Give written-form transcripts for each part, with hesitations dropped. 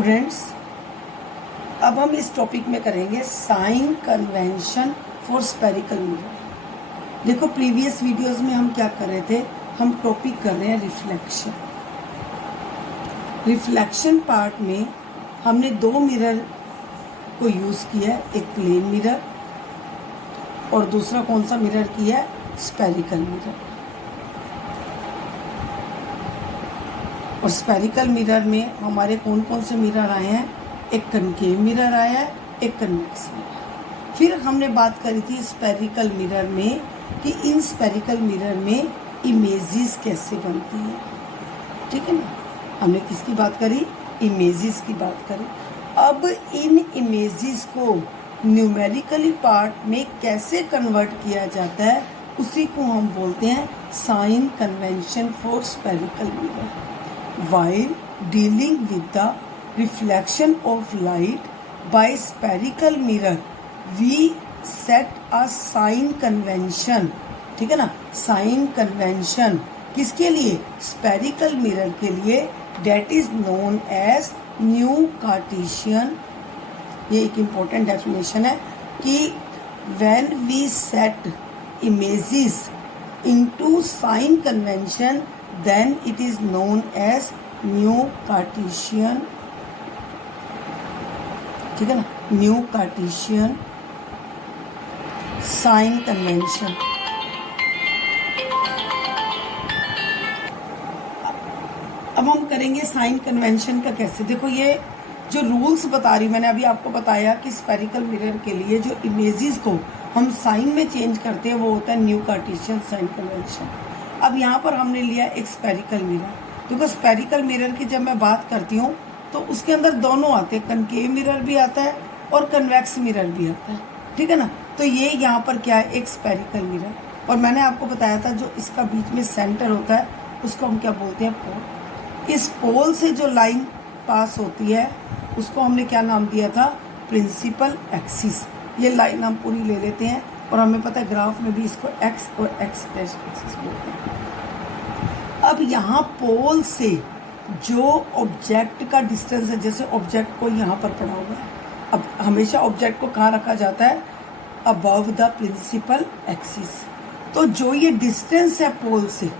Students, अब हम इस टॉपिक में करेंगे sign convention for spherical mirror. देखो, प्रीवियस वीडियोस में हम क्या कर रहे थे, हम टॉपिक कर रहे हैं रिफ्लेक्शन। रिफ्लेक्शन पार्ट में हमने दो मिरर को यूज़ किया है, एक प्लेन मिरर और दूसरा कौन सा मिरर किया है, स्फेरिकल मिरर। और स्फेरिकल मिरर में हमारे कौन कौन से मिरर आए हैं, एक कनकेव मिरर आया है, एक कन्वेक्स मिरर। फिर हमने बात करी थी स्फेरिकल मिरर में कि इन स्फेरिकल मिरर में इमेजेस कैसे बनती है, ठीक है ना। हमने किसकी बात करी, इमेजेस की बात करी। अब इन इमेजेस को न्यूमेरिकली पार्ट में कैसे कन्वर्ट किया जाता है, उसी को हम बोलते हैं sign convention for spherical mirror. While dealing with the reflection of light by spherical mirror, we set a sign convention, ठीक है ना। साइन कन्वेंशन किसके लिए, स्फेरिकल मिरर के लिए, that is known as new Cartesian. ये एक इम्पोर्टेंट डेफिनेशन है कि when we set images into sign convention then it is known as new Cartesian, ठीक है ना, न्यू कार्टेशियन साइन कन्वेंशन। अब हम करेंगे साइन कन्वेंशन का कैसे। देखो, ये जो रूल्स बता रही हूँ मैंने अभी आपको बताया कि स्फेरिकल मिरर के लिए जो इमेजेस को हम साइन में चेंज करते हैं वो होता है न्यू कार्टेशियन साइन कन्वेंशन। अब यहाँ पर हमने लिया एक स्फेरिकल मिरर। देखो, स्फेरिकल मिरर की जब मैं बात करती हूँ तो उसके अंदर दोनों आते हैं, कनकेव मिरर भी आता है और कन्वेक्स मिरर भी आता है, ठीक है ना। तो ये यहाँ पर क्या है, एक स्फेरिकल मिरर। और मैंने आपको बताया था जो इसका बीच में सेंटर होता है उसको हम क्या बोलते हैं, पोल। इस पोल से जो लाइन पास होती है उसको हमने क्या नाम दिया था, प्रिंसिपल एक्सिस। ये लाइन हम पूरी ले लेते हैं और हमें पता है ग्राफ में भी इसको एक्स और एक्स डैश एक्सिस बोलते हैं। अब यहाँ पोल से जो ऑब्जेक्ट का डिस्टेंस है, जैसे ऑब्जेक्ट को यहाँ पर पड़ा हुआ है, अब हमेशा ऑब्जेक्ट को कहाँ रखा जाता है, अबव द प्रिंसिपल एक्सिस। तो जो ये डिस्टेंस है पोल से,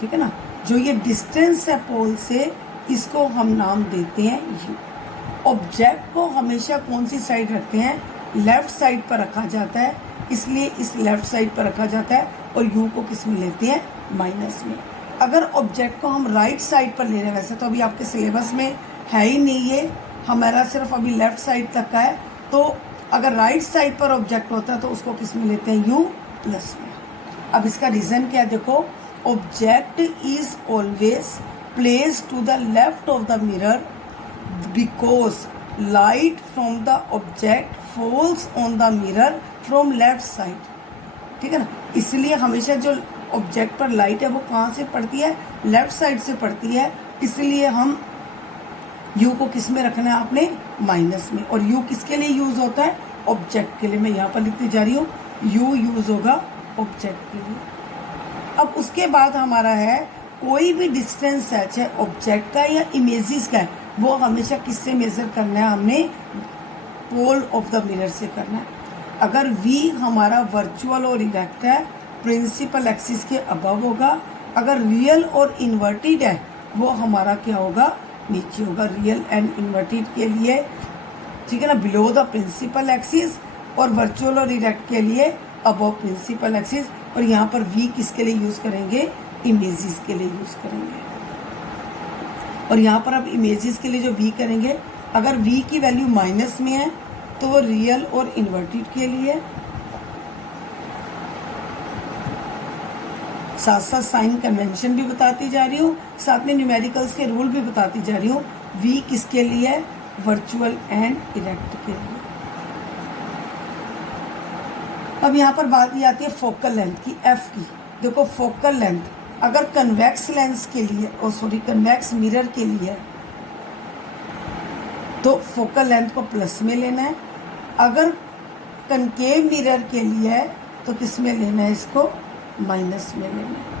ठीक है ना, जो ये डिस्टेंस है पोल से, इसको हम नाम देते हैं यू। ऑब्जेक्ट को हमेशा कौन सी साइड रखते हैं, लेफ्ट साइड पर रखा जाता है, इसलिए इस लेफ्ट साइड पर रखा जाता है। और यू को किस में लेते हैं, माइनस में। अगर ऑब्जेक्ट को हम राइट साइड पर ले रहे हैं, वैसे तो अभी आपके सिलेबस में है ही नहीं, ये हमारा सिर्फ अभी लेफ्ट साइड तक का है। तो अगर राइट साइड पर ऑब्जेक्ट होता है तो उसको किस में लेते हैं, यू प्लस में। अब इसका रीजन क्या है, देखो, object is always place to the left of the mirror because light from the object falls on the mirror from left side, ठीक है ना। इसलिए हमेशा जो ऑब्जेक्ट पर लाइट है वो कहाँ से पड़ती है, लेफ्ट साइड से पड़ती है। इसलिए हम यू को किस में रखना है आपने, माइनस में। और यू किसके लिए यूज होता है, ऑब्जेक्ट के लिए। मैं यहाँ पर लिखती जा रही हूँ, यू यूज होगा ऑब्जेक्ट के लिए। अब उसके बाद हमारा है कोई भी डिस्टेंस है, चाहे ऑब्जेक्ट का या इमेजेस का है, वो हमेशा किससे मेजर करना है, हमने पोल ऑफ द मिरर से करना है। अगर वी हमारा वर्चुअल और इरेक्ट है, प्रिंसिपल एक्सिस के अबव होगा। अगर रियल और इन्वर्टेड है वो हमारा क्या होगा, नीचे होगा। रियल एंड इन्वर्टेड के लिए, ठीक है ना, बिलो द प्रिंसिपल एक्सिस, और वर्चुअल और इरेक्ट के लिए अबव प्रिंसिपल एक्सिस। और यहाँ पर वी किसके लिए यूज करेंगे, इमेजेस के लिए यूज करेंगे। और यहाँ पर अब इमेजेस के लिए जो वी करेंगे, अगर वी की वैल्यू माइनस में है तो वो रियल और इन्वर्टेड के लिए। साथ साथ साइन कन्वेंशन भी बताती जा रही हूँ, साथ में न्यूमेरिकल्स के रूल भी बताती जा रही हूँ। वी किसके लिए है, वर्चुअल एंड इरेक्ट के लिए। अब यहाँ पर बात ये आती है फोकल लेंथ की, एफ की। देखो, फोकल लेंथ अगर कन्वेक्स लेंस के लिए, कन्वेक्स मिरर के लिए, तो फोकल लेंथ को प्लस में लेना है। अगर कनकेव मिरर के लिए है तो किस में लेना है, इसको माइनस में लेना है।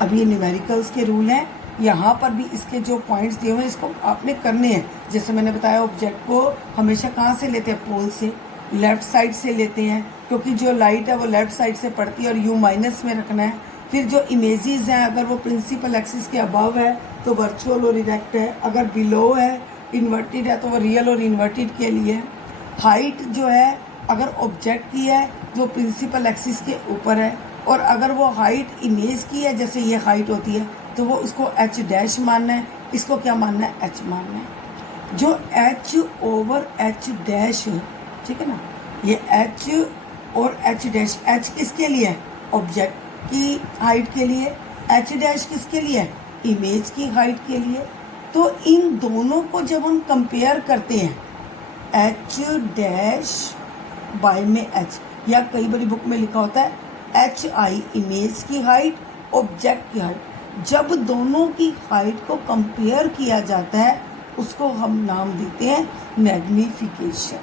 अब ये न्यूमेरिकल्स के रूल हैं, यहाँ पर भी इसके जो पॉइंट्स दिए हुए हैं इसको आपने करने हैं। जैसे मैंने बताया ऑब्जेक्ट को हमेशा कहाँ से लेते हैं, पोल से, लेफ्ट साइड से लेते हैं, क्योंकि जो लाइट है वो लेफ्ट साइड से पड़ती है और यू माइनस में रखना है। फिर जो इमेजेस हैं अगर वो प्रिंसिपल एक्सिस के अबव है तो वर्चुअल और इरेक्ट है, अगर बिलो है इन्वर्टेड है तो वो रियल और इन्वर्टेड के लिए। हाइट जो है अगर ऑब्जेक्ट की है जो प्रिंसिपल एक्सिस के ऊपर है, और अगर वो हाइट इमेज की है जैसे ये हाइट होती है तो वो उसको एच डैश मानना है, इसको क्या मानना है, एच मानना है। जो एच ओवर एच डैश है, ठीक है ना, ये एच और एच डैश, एच किसके लिए है, ऑब्जेक्ट की हाइट के लिए, एच डैश किसके लिए है, इमेज की हाइट के लिए। तो इन दोनों को जब हम कंपेयर करते हैं एच डैश बाय में एच, या कई बड़ी बुक में लिखा होता है एच आई इमेज की हाइट, ऑब्जेक्ट की हाइट, जब दोनों की हाइट को कंपेयर किया जाता है उसको हम नाम देते हैं magnification.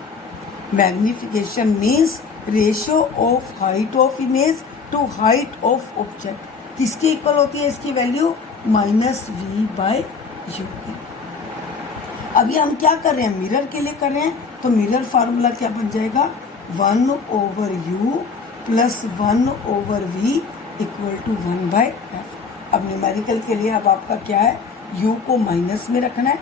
Magnification means ratio of height of image to height of object. किसके इक्वल होती है इसकी वैल्यू, -v/u। अभी हम क्या कर रहे हैं, मिरर के लिए कर रहे हैं, तो मिरर फार्मूला क्या बन जाएगा, 1/u + 1/v = 1/f। अब न्यूमेरिकल के लिए अब आपका क्या है, u को माइनस में रखना है,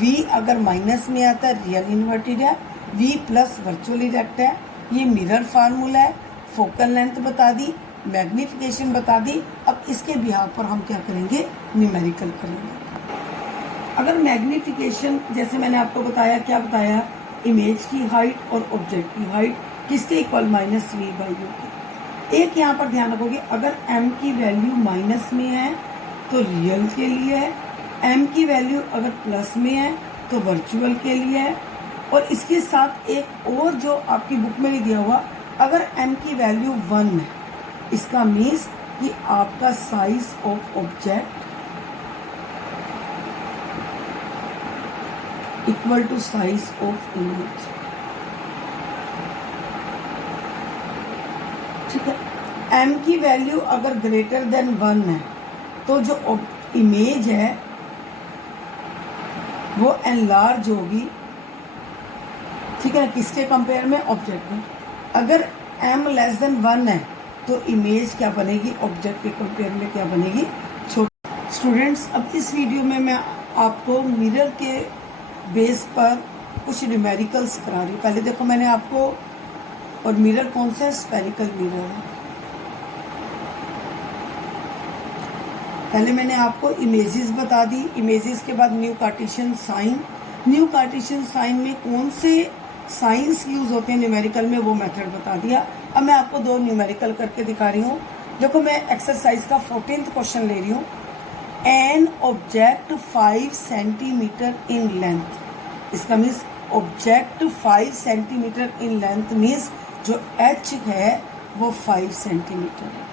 v अगर माइनस में आता है रियल इन्वर्टेड है, v प्लस वर्चुअल इरेक्ट है। ये मिरर फार्मूला है, फोकल लेंथ बता दी, मैग्निफिकेशन बता दी। अब इसके बिहार पर हम क्या करेंगे, न्यूमेरिकल करेंगे। अगर मैग्निफिकेशन जैसे मैंने आपको बताया, क्या बताया, इमेज की हाइट और ऑब्जेक्ट की हाइट किसके इक्वल, -v/u के। एक यहाँ पर ध्यान रखोगे, अगर m की वैल्यू माइनस में है तो रियल के लिए है, m की वैल्यू अगर प्लस में है तो वर्चुअल के लिए है। और इसके साथ एक और जो आपकी बुक में नहीं दिया हुआ, अगर m की वैल्यू 1 है, इसका मीन्स कि आपका size of object equal to size of image, ठीक है। m की वैल्यू अगर ग्रेटर देन 1 है तो जो इमेज है वो एनलार्ज होगी, ठीक है, किसके कंपेयर में, ऑब्जेक्ट में। अगर m लेस देन 1 है तो इमेज क्या बनेगी, ऑब्जेक्ट के कंपेयर में क्या बनेगी, छोटी। स्टूडेंट्स, अब इस वीडियो में मैं आपको मिरर के बेस पर कुछ न्यूमेरिकल्स करा रही हूँ। पहले देखो मैंने आपको, और मिरर कौन सा है, स्फेरिकल मिरर है। पहले मैंने आपको इमेजेस बता दी, इमेजेस के बाद new Cartesian sign, new Cartesian sign में कौन से साइंस यूज होते हैं न्यूमेरिकल में, वो मेथड बता दिया। अब मैं आपको 2 न्यूमेरिकल करके दिखा रही हूँ। देखो मैं एक्सरसाइज का 14th क्वेश्चन ले रही हूँ। An object 5 centimetre in length, इसका means object 5 centimetre in length means जो h है वो 5 सेंटीमीटर है,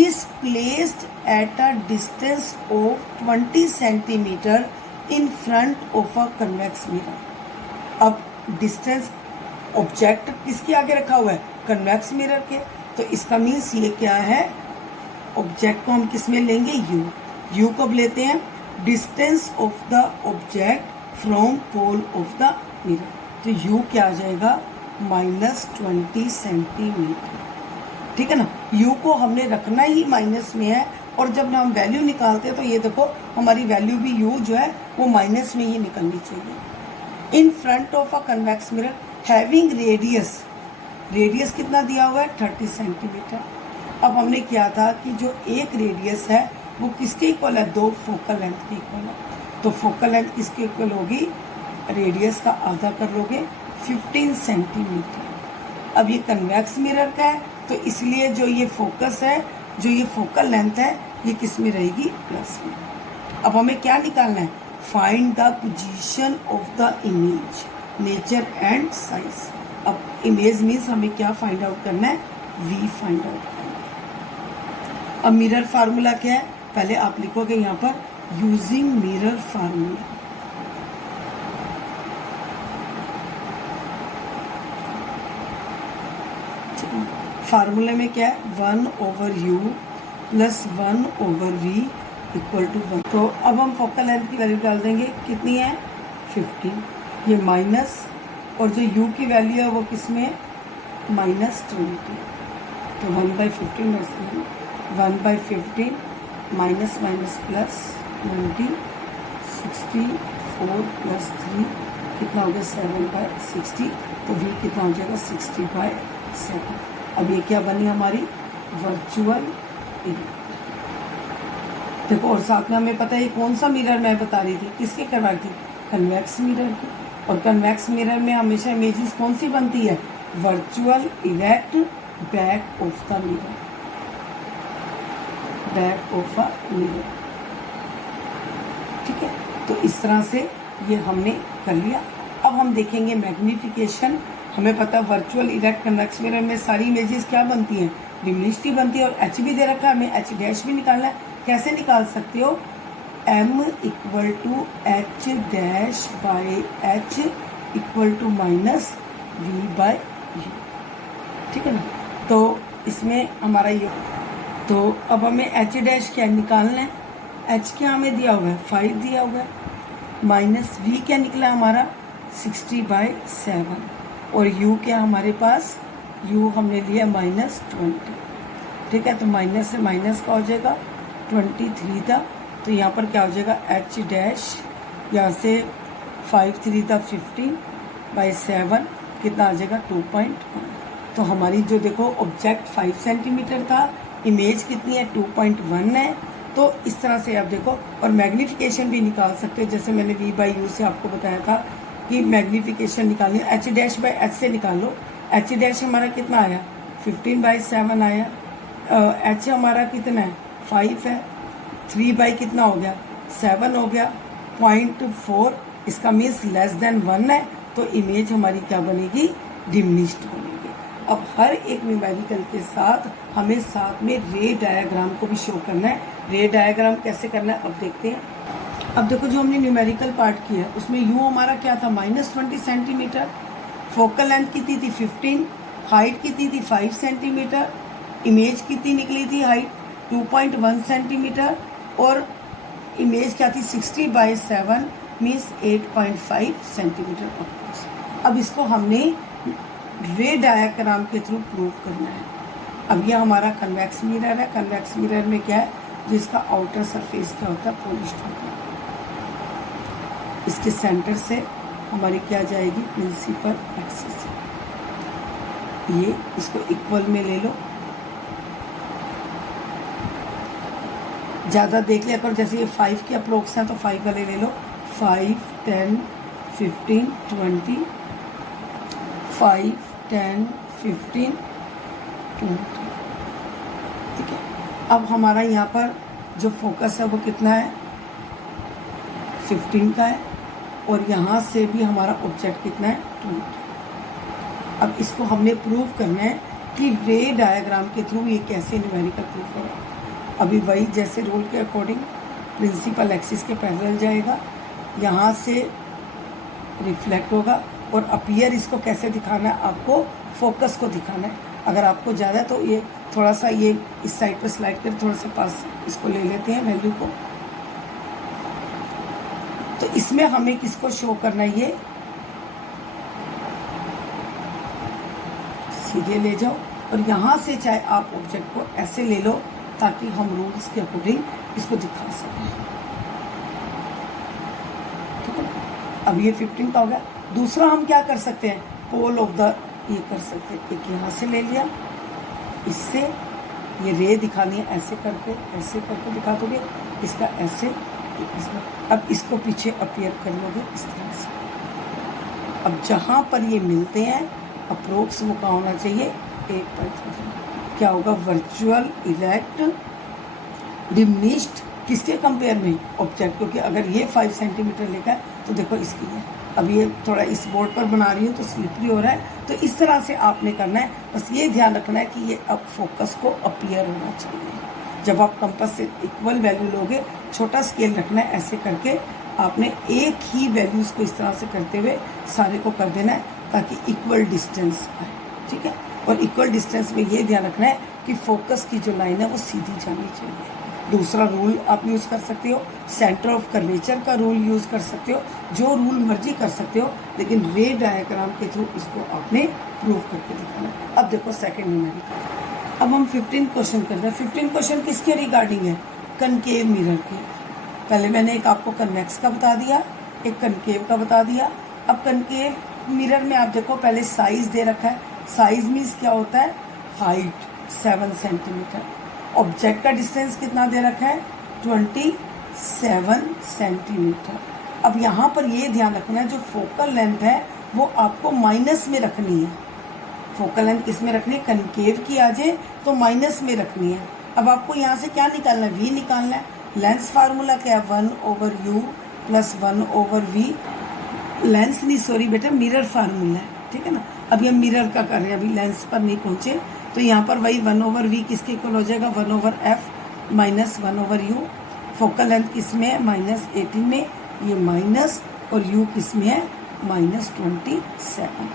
is placed at a distance of 20 centimetre in front of a convex mirror। अब डिस्टेंस ऑब्जेक्ट किसके आगे रखा हुआ है, कन्वेक्स मिरर के, तो इसका मीन्स ये क्या है, ऑब्जेक्ट को हम किस में लेंगे, u कब लेते हैं, distance of the object from pole of the mirror, तो u क्या आ जाएगा, -20 सेंटीमीटर, ठीक है ना। u को हमने रखना ही माइनस में है, और जब हम वैल्यू निकालते हैं तो ये देखो हमारी वैल्यू भी u जो है वो माइनस में ही निकलनी चाहिए। In front of a convex mirror having radius, radius कितना दिया हुआ है, 30 सेंटीमीटर। अब हमने किया था कि जो एक रेडियस है वो किसके इक्वल है, 2 फोकल लेंथ के इक्वल है, तो फोकल लेंथ किसके इक्वल होगी, रेडियस का आधा कर लोगे, 15 सेंटीमीटर। अब ये कन्वेक्स मिरर का है तो इसलिए जो ये फोकस है, जो ये फोकल लेंथ है, ये किस में रहेगी, प्लस में। अब हमें क्या निकालना है, find the position of the image, nature and size. अब इमेज मीन्स हमें क्या फाइंड आउट करना है, v फाइंड आउट करना है। अब मिरर फार्मूला क्या है, पहले आप लिखोगे यहाँ पर यूजिंग मिरर फार्मूला, फार्मूले में क्या है, 1/u + 1/v इक्वल टू 1। तो अब हम फोकल लेंथ की वैल्यू डाल देंगे, कितनी है 15, ये माइनस, और जो u की वैल्यू है वो किस में है -20। तो 1/15 1/15 माइनस माइनस प्लस 20, 64 + 3 कितना हो गया 7/60। तो v कितना हो जाएगा 60/7। अब ये क्या बनी हमारी वर्चुअल इरेक्ट। देखो, और साथ में हमें पता है कौन सा मिरर मैं बता रही थी, किसके करवा रही थी, कन्वेक्स मिरर की। और कन्वेक्स मिरर में हमेशा इमेजेस कौन सी बनती है, virtual erect back of the mirror, back of a mirror. ठीक है, तो इस तरह से ये हमने कर लिया। अब हम देखेंगे मैग्नीफिकेशन। हमें पता है वर्चुअल इरेक्ट कन्वेक्स मिरर में सारी इमेजेस क्या बनती हैं, डिमिनिश्ड बनती है। और एच भी दे रखा है, हमें एच डैश भी निकालना है। कैसे निकाल सकते हो, m = h dash by h = -v/u। ठीक है ना। तो इसमें हमारा ये, तो अब हमें h डैश क्या निकालना है, h क्या हमें दिया हुआ है 5 दिया हुआ है, माइनस v क्या निकला हमारा 60/7, और u क्या हमारे पास, u हमने लिया -20। ठीक है, तो माइनस से माइनस का हो जाएगा 23 था। तो यहाँ पर क्या हो जाएगा h डैश, यहाँ से 5 3 था 15/7 कितना आ जाएगा 2.1। तो हमारी जो देखो ऑब्जेक्ट 5 सेंटीमीटर था, इमेज कितनी है 2.1 है। तो इस तरह से आप देखो, और मैग्नीफिकेशन भी निकाल सकते हो। जैसे मैंने v/u से आपको बताया था कि मैग्नीफिकेशन निकालनी है, h डैश बाई h से निकालो। h डैश हमारा कितना आया 15/7 आया, h हमारा कितना है 5 है, 3 बाई कितना हो गया 7 हो गया, 0.4, इसका मीन्स <1 है। तो इमेज हमारी क्या बनेगी, डिमिनिश्ड बनेगी। अब हर एक न्यूमेरिकल के साथ हमें साथ में रे डायग्राम को भी शो करना है। रे डायग्राम कैसे करना है अब देखते हैं। अब देखो, जो हमने न्यूमेरिकल पार्ट किया उसमें u हमारा क्या था -20 सेंटीमीटर, फोकल लेंथ कितनी थी 15, हाइट कितनी थी 5 सेंटीमीटर, इमेज कितनी निकली थी हाइट 2.1 सेंटीमीटर, और इमेज क्या थी 60/7 मीन्स 8.5 सेंटीमीटर। अब इसको हमने रे डायग्राम के थ्रू प्रूव करना है। अब ये हमारा कन्वेक्स मिरर है। कन्वेक्स मिरर में क्या है, जिसका आउटर सरफेस क्या होता है पॉलिश्ड होता है। इसके सेंटर से हमारी क्या जाएगी प्रिंसिपल एक्सिस, ये इसको इक्वल में ले लो। ज़्यादा देख लिया करो, जैसे ये 5 के अप्रोक्स हैं तो 5 वाले ले लो, 5 10 15 20, 5 10 15 20। ठीक है, अब हमारा यहाँ पर जो फोकस है वो कितना है 15 का है, और यहाँ से भी हमारा ऑब्जेक्ट कितना है 20। अब इसको हमने प्रूव करना है कि रे डायग्राम के थ्रू ये कैसे न्यूमेरिकल प्रूव करें। अभी वही जैसे रूल के अकॉर्डिंग प्रिंसिपल एक्सिस के पैरेलल जाएगा, यहाँ से रिफ्लेक्ट होगा, और अपीयर इसको कैसे दिखाना है, आपको फोकस को दिखाना है। अगर आपको ज़्यादा है तो ये थोड़ा सा ये इस साइड पर स्लाइड कर थोड़ा सा पास इसको ले लेते हैं वैल्यू को। तो इसमें हमें किसको शो करना है, ये सीधे ले जाओ, और यहाँ से चाहे आप ऑब्जेक्ट को ऐसे ले लो ताकि हम रूल्स के अकॉर्डिंग इसको दिखा सकें। ठीक है, अब ये 15 का हो गया। दूसरा हम क्या कर सकते हैं, पोल ऑफ द ये कर सकते हैं, एक यहाँ से ले लिया, इससे ये रे दिखानी है, ऐसे करके दिखा दोगे, इसका ऐसे इसमें। अब इसको पीछे अपीयर कर लोगे इस तरह से। अब जहाँ पर ये मिलते हैं अप्रोक्स वो क्या होना चाहिए 8.3। क्या होगा वर्चुअल इरेक्ट डिमिनिश्ड, किसके कंपेयर में ऑब्जेक्ट, क्योंकि अगर ये 5 सेंटीमीटर लेकर तो देखो इसकी है। अब ये थोड़ा इस बोर्ड पर बना रही हूँ तो स्लिपरी हो रहा है, तो इस तरह से आपने करना है। बस ये ध्यान रखना है कि ये अब फोकस को अपीयर होना चाहिए। जब आप कंपास से इक्वल वैल्यू लोगे, छोटा स्केल रखना है, ऐसे करके आपने एक ही वैल्यूज़ को इस तरह से करते हुए सारे को कर देना है ताकि इक्वल डिस्टेंस आए। ठीक है, और इक्वल डिस्टेंस में ये ध्यान रखना है कि फोकस की जो लाइन है वो सीधी जानी चाहिए। दूसरा रूल आप यूज़ कर सकते हो, सेंटर ऑफ कर्वेचर का रूल यूज़ कर सकते हो, जो रूल मर्जी कर सकते हो, लेकिन रे डायग्राम के थ्रू इसको आपने प्रूव करके दिखाना। अब देखो सेकंड न्यूमेरिकल। अब हम 15 क्वेश्चन कर रहे हैं। 15 क्वेश्चन किसके रिगार्डिंग है? कनकेव मिरर के। पहले मैंने एक आपको कन्वेक्स का बता दिया, एक कनकेव का बता दिया। अब कनकेव मिरर में आप देखो पहले साइज दे रखा है। साइज मीन्स क्या होता है? Height 7 centimetre. ऑब्जेक्ट का डिस्टेंस कितना दे रखा है? 27 सेंटीमीटर। अब यहाँ पर ये ध्यान रखना है, जो फोकल लेंथ है वो आपको माइनस में रखनी है। फोकल लेंथ किस में रखनी है? कनकेव की आ जाए तो माइनस में रखनी है। अब आपको यहाँ से क्या निकालना है? वी निकालना है। लेंस फार्मूला क्या है? 1/u plus 1/v। लेंस नहीं, सॉरी बेटा, मिरर फार्मूला है, ठीक है ना। अब ये मिरर का कर रहे हैं, अभी लेंस पर नहीं पहुंचे, तो यहाँ पर वही 1/v किसके इक्वल हो जाएगा? 1/f minus 1/u। Focal length किस में है? -18 में। ये माइनस और u किस में है? -27।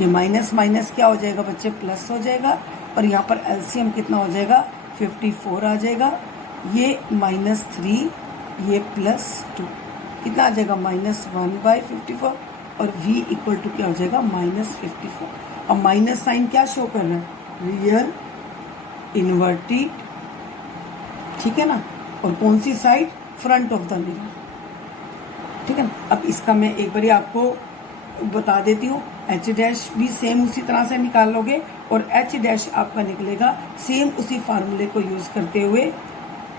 ये माइनस माइनस क्या हो जाएगा बच्चे? प्लस हो जाएगा। और यहाँ पर एलसीएम कितना हो जाएगा? 54 आ जाएगा। ये -3, ये +2, कितना आ जाएगा? -1/54। और v इक्वल टू क्या हो जाएगा? -54। अब माइनस साइन क्या शो कर रहा है? रियल इन्वर्टेड, ठीक है ना। और कौन सी side? Front of the mirror, ठीक है ना। अब इसका मैं एक बार आपको बता देती हूँ। एच डैश भी सेम उसी तरह से निकाल लोगे और एच डैश आपका निकलेगा सेम उसी फार्मूले को यूज करते हुए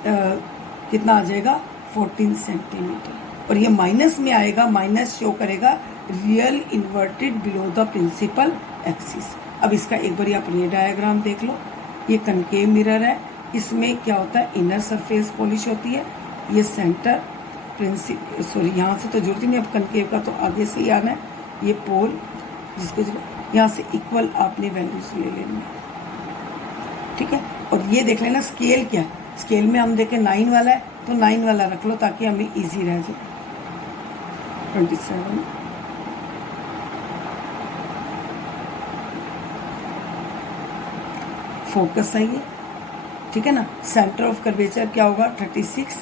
कितना आ जाएगा? 14 सेंटीमीटर। और ये माइनस में आएगा, माइनस शो करेगा real inverted below the principal axis. अब इसका एक बार आप ये डायग्राम देख लो। ये कनकेव मिरर है, इसमें क्या होता है? इनर सरफेस पॉलिश होती है। ये सेंटर सॉरी यहाँ से तो जरूरत ही नहीं, अब कनकेव का तो आगे से ही आना है। ये पोल जिसको यहाँ से इक्वल आपने वैल्यूज ले लेनी है, ठीक है। और ये देख लेना स्केल क्या है। स्केल में हम देखें 9 वाला है तो 9 वाला रख लो ताकि हमें इजी रह जाए। 27, फोकस आइए, ठीक है ना। सेंटर ऑफ कर्वेचर क्या होगा? 36,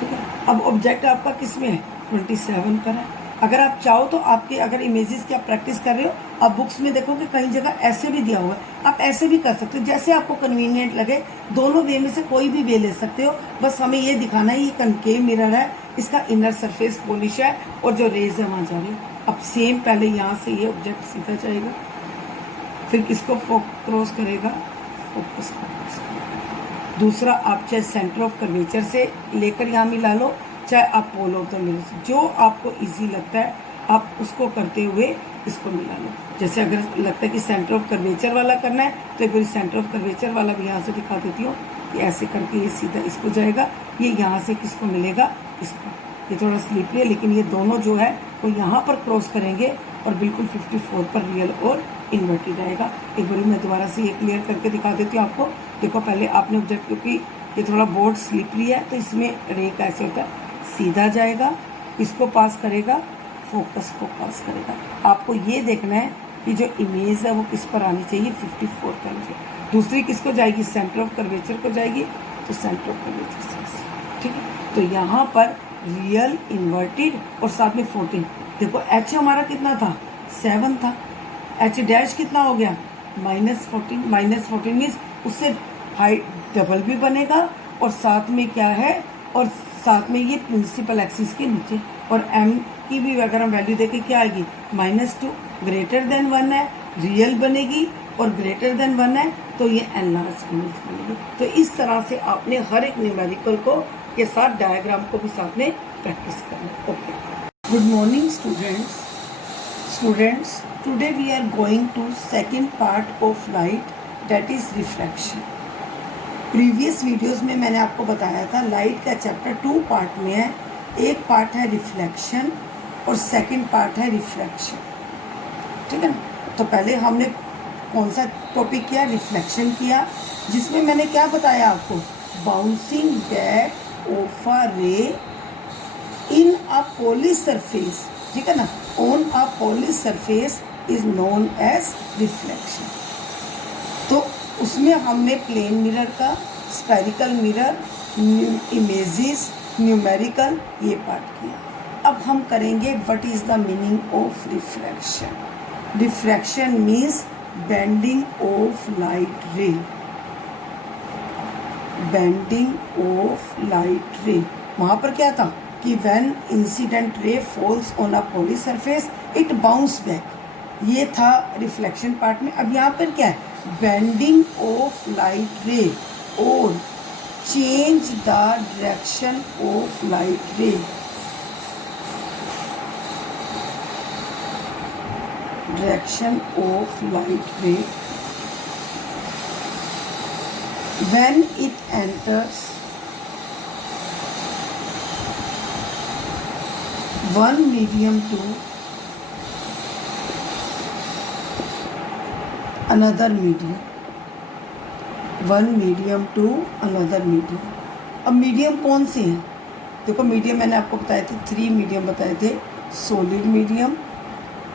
ठीक है। अब ऑब्जेक्ट आपका किस में है? 27 पर है। अगर आप चाहो तो आपके अगर इमेजेस की आप प्रैक्टिस कर रहे हो, आप बुक्स में देखोगे कई जगह ऐसे भी दिया हुआ है, आप ऐसे भी कर सकते हो, जैसे आपको कन्वीनियंट लगे। दोनों वे में से कोई भी वे ले सकते हो। बस हमें ये दिखाना है ये कनकेव मिरर है, इसका इनर सरफेस पॉलिश है और जो रेज है वहाँ जा रही है। अब सेम पहले यहाँ से ये ऑब्जेक्ट सीधा जाएगा, फिर किसको क्रॉस करेगा? फोकस को क्रॉस करेगा। दूसरा आप चाहे सेंटर ऑफ कर्वेचर से लेकर यहाँ मिला लो, चाहे आप पोल ऑफ द मिरर से, जो आपको इजी लगता है आप उसको करते हुए इसको मिला लो। जैसे अगर लगता है कि सेंटर ऑफ कर्वेचर वाला करना है तो एक बार सेंटर ऑफ कर्वेचर वाला भी यहाँ से दिखा देती हूँ कि ऐसे करके ये सीधा इसको जाएगा। ये यहाँ से किसको मिलेगा? इसको। ये थोड़ा स्लिपरी है लेकिन ये दोनों जो है वो यहाँ पर क्रॉस करेंगे और बिल्कुल 54 पर रियल और इन्वर्टेड आएगा। एक बार मैं दोबारा से ये क्लियर करके दिखा देती हूँ आपको। देखो पहले आपने ऑब्जेक्ट, क्योंकि ये थोड़ा बोर्ड स्लिपरी है तो इसमें रे कैसे होता है? सीधा जाएगा, किसको पास करेगा? फोकस को पास करेगा। आपको ये देखना है कि जो इमेज है वो किस पर आनी चाहिए? 54 पर आनी चाहिए। दूसरी किसको जाएगी? सेंटर ऑफ कर्वेचर को जाएगी, तो सेंटर ऑफ कर्वेचर से, ठीक है। तो यहाँ पर रियल इन्वर्टेड और साथ में 14। देखो एच हमारा कितना था? 7 था। एच डैश कितना हो गया? -14। -14 मीन्स उससे हाइट डबल भी बनेगा और साथ में क्या है? और साथ में ये प्रिंसिपल एक्सिस के नीचे। और m की भी अगर हम वैल्यू देखें क्या आएगी? -2। ग्रेटर देन 1 है, रियल बनेगी, और ग्रेटर देन 1 है तो ये एनलार्ज इमेज बनेगी। तो इस तरह से आपने हर एक न्यूमेरिकल को के साथ डायग्राम को भी साथ में प्रैक्टिस करना। Okay, good morning students, today we are going to second part of light, that is refraction. Previous videos में मैंने आपको बताया था लाइट का चैप्टर 2 पार्ट में है। एक पार्ट है रिफ्लेक्शन और सेकंड पार्ट है रिफ्रैक्शन, ठीक है ना। तो पहले हमने कौन सा टॉपिक किया? रिफ्लेक्शन किया, जिसमें मैंने क्या बताया आपको? बाउंसिंग बैक ऑफ अ रे इन अ पॉलिश सरफेस, ठीक है ना, on a polish surface is known as reflection. तो उसमें हमने प्लेन मिरर का, स्फेरिकल मिरर इमेजेस, न्यूमेरिकल, ये पार्ट किया। अब हम करेंगे what is the meaning of refraction. Refraction means bending of light ray. Bending of light ray, वहाँ पर क्या था कि when incident ray falls on a poly surface it bounce back, ये था रिफ्लेक्शन पार्ट में। अब यहाँ पर क्या है, बेंडिंग ऑफ लाइट रे और change the direction of light रे। डायरेक्शन ऑफ लाइट रे when it enters one medium to another medium, one medium to another medium। अब मीडियम कौन से हैं? देखो मीडियम मैंने आपको बताए थे, 3 मीडियम बताए थे, सॉलिड मीडियम,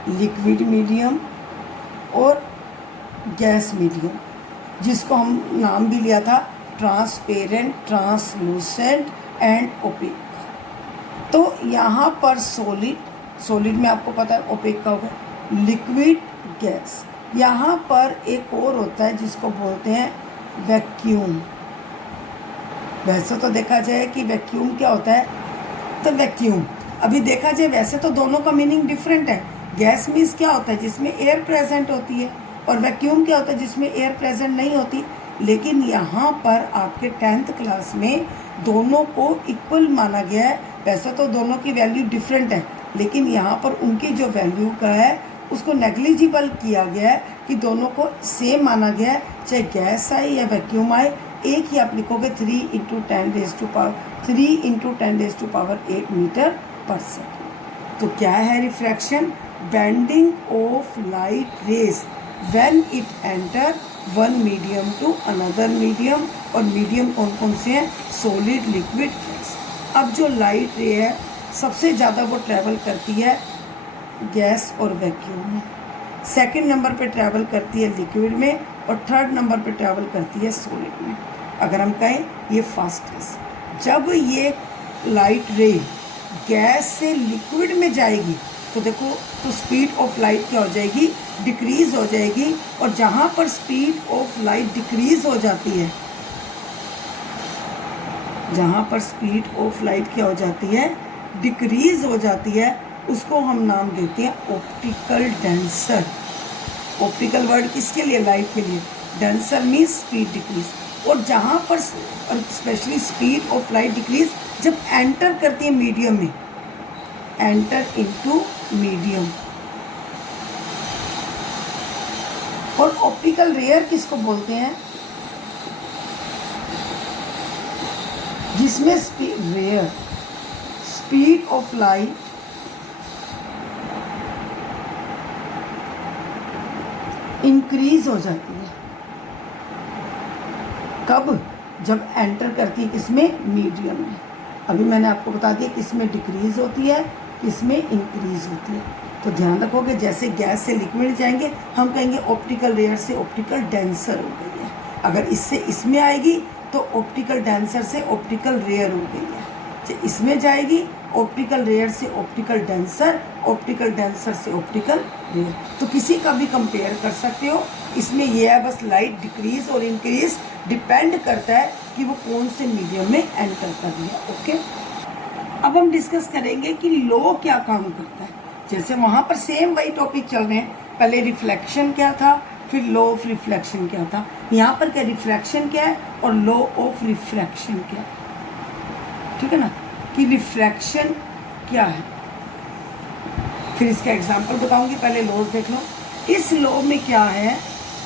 लिक्विड मीडियम और गैस मीडियम, जिसको हम नाम भी लिया था ट्रांसपेरेंट, ट्रांसलूसेंट एंड ओपेक। तो यहाँ पर सॉलिड में आपको पता है ओपेक का होगा, लिक्विड, गैस। यहाँ पर एक और होता है जिसको बोलते हैं वैक्यूम। वैसे तो देखा जाए कि वैक्यूम क्या होता है, तो वैक्यूम अभी देखा जाए वैसे तो दोनों का मीनिंग डिफरेंट है। गैस मीन्स क्या होता है, जिसमें एयर प्रेजेंट होती है, और वैक्यूम क्या होता है, जिसमें एयर प्रेजेंट नहीं होती। लेकिन यहाँ पर आपके 10th क्लास में दोनों को इक्वल माना गया है। वैसे तो दोनों की वैल्यू डिफरेंट है, लेकिन यहाँ पर उनकी जो वैल्यू का है उसको नेग्लिजिबल किया गया है कि दोनों को सेम माना गया है। चाहे गैस आए या वैक्यूम आए, एक ही आप लिखोगे 3 × 10⁻8 मीटर पर सेकेंड। तो क्या है refraction? Bending of light rays when it enter one medium to another medium. और मीडियम कौन कौन से हैं? Solid, liquid, gas. अब जो लाइट रे है सबसे ज़्यादा वो ट्रैवल करती है गैस और वैक्यूम में, सेकंड नंबर पे ट्रैवल करती है लिक्विड में, और थर्ड नंबर पे ट्रैवल करती है सॉलिड में। अगर हम कहें ये फास्टेस्ट, जब ये लाइट रे गैस से लिक्विड में जाएगी तो देखो, तो स्पीड ऑफ लाइट क्या हो जाएगी? डिक्रीज हो जाएगी। और जहाँ पर स्पीड ऑफ लाइट डिक्रीज हो जाती है, जहाँ पर स्पीड ऑफ लाइट क्या हो जाती है? डिक्रीज हो जाती है, उसको हम नाम देते हैं ऑप्टिकल डेंसर। ऑप्टिकल वर्ड किसके लिए? लाइट के लिए। Denser means speed decrease. और जहाँ पर specially speed of light decrease जब एंटर करती है मीडियम में, एंटर इनटू मीडियम। और ऑप्टिकल रेयर किसको बोलते हैं? जिसमें rare speed of light increase हो जाती है। कब? जब एंटर करती है किसमें? मीडियम में। अभी मैंने आपको बता दिया किसमें डिक्रीज होती है, किसमें इंक्रीज होती है। तो ध्यान रखोगे, जैसे गैस से लिक्विड जाएंगे हम कहेंगे ऑप्टिकल रेयर से ऑप्टिकल डेंसर हो गई है। अगर इससे इसमें आएगी तो ऑप्टिकल डेंसर से ऑप्टिकल रेयर हो गई है। तो इसमें जाएगी ऑप्टिकल रेयर से ऑप्टिकल डेंसर, ऑप्टिकल डेंसर से ऑप्टिकल रेयर। तो किसी का भी कंपेयर कर सकते हो। इसमें यह है बस लाइट डिक्रीज और इंक्रीज डिपेंड करता है कि वो कौन से मीडियम में एंटर कर रही है। ओके, अब हम डिस्कस करेंगे कि लो क्या काम करता है। जैसे वहाँ पर सेम वही टॉपिक चल रहे हैं, पहले रिफ्लेक्शन क्या था, फिर लॉ ऑफ रिफ्लेक्शन क्या था। यहाँ पर क्या रिफ्रैक्शन क्या है और लॉ ऑफ रिफ्रैक्शन क्या है, ठीक है ना, कि रिफ्रैक्शन क्या है। फिर इसका एग्जांपल बताऊंगी, पहले लॉ देख लो। इस लॉ में क्या है,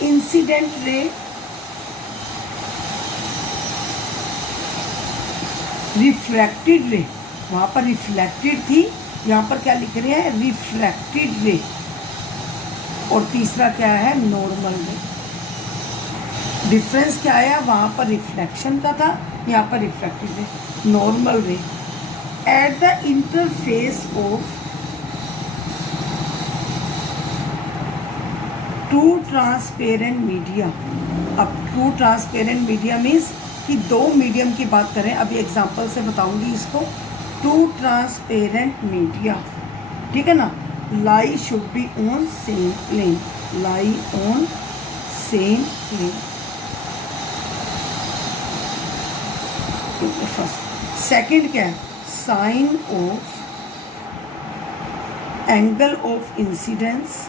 इंसिडेंट रे रिफ्रैक्टेड रे, वहाँ पर रिफ्लेक्टेड थी, यहाँ पर क्या लिख रहे हैं? रिफ्रैक्टेड रे। और तीसरा क्या है? नॉर्मल रे। डिफरेंस क्या आया? वहाँ पर रिफ्लेक्शन का था, यहाँ पर refracted ray. Normal ray at the interface of two transparent media. अब टू ट्रांसपेरेंट मीडिया मीन्स कि दो मीडियम की बात करें, अभी एग्जांपल से बताऊंगी इसको, टू ट्रांसपेरेंट मीडिया, ठीक है ना, lie should be on same plane, lie on same plane, first. Second क्या है, sine of angle of incidence,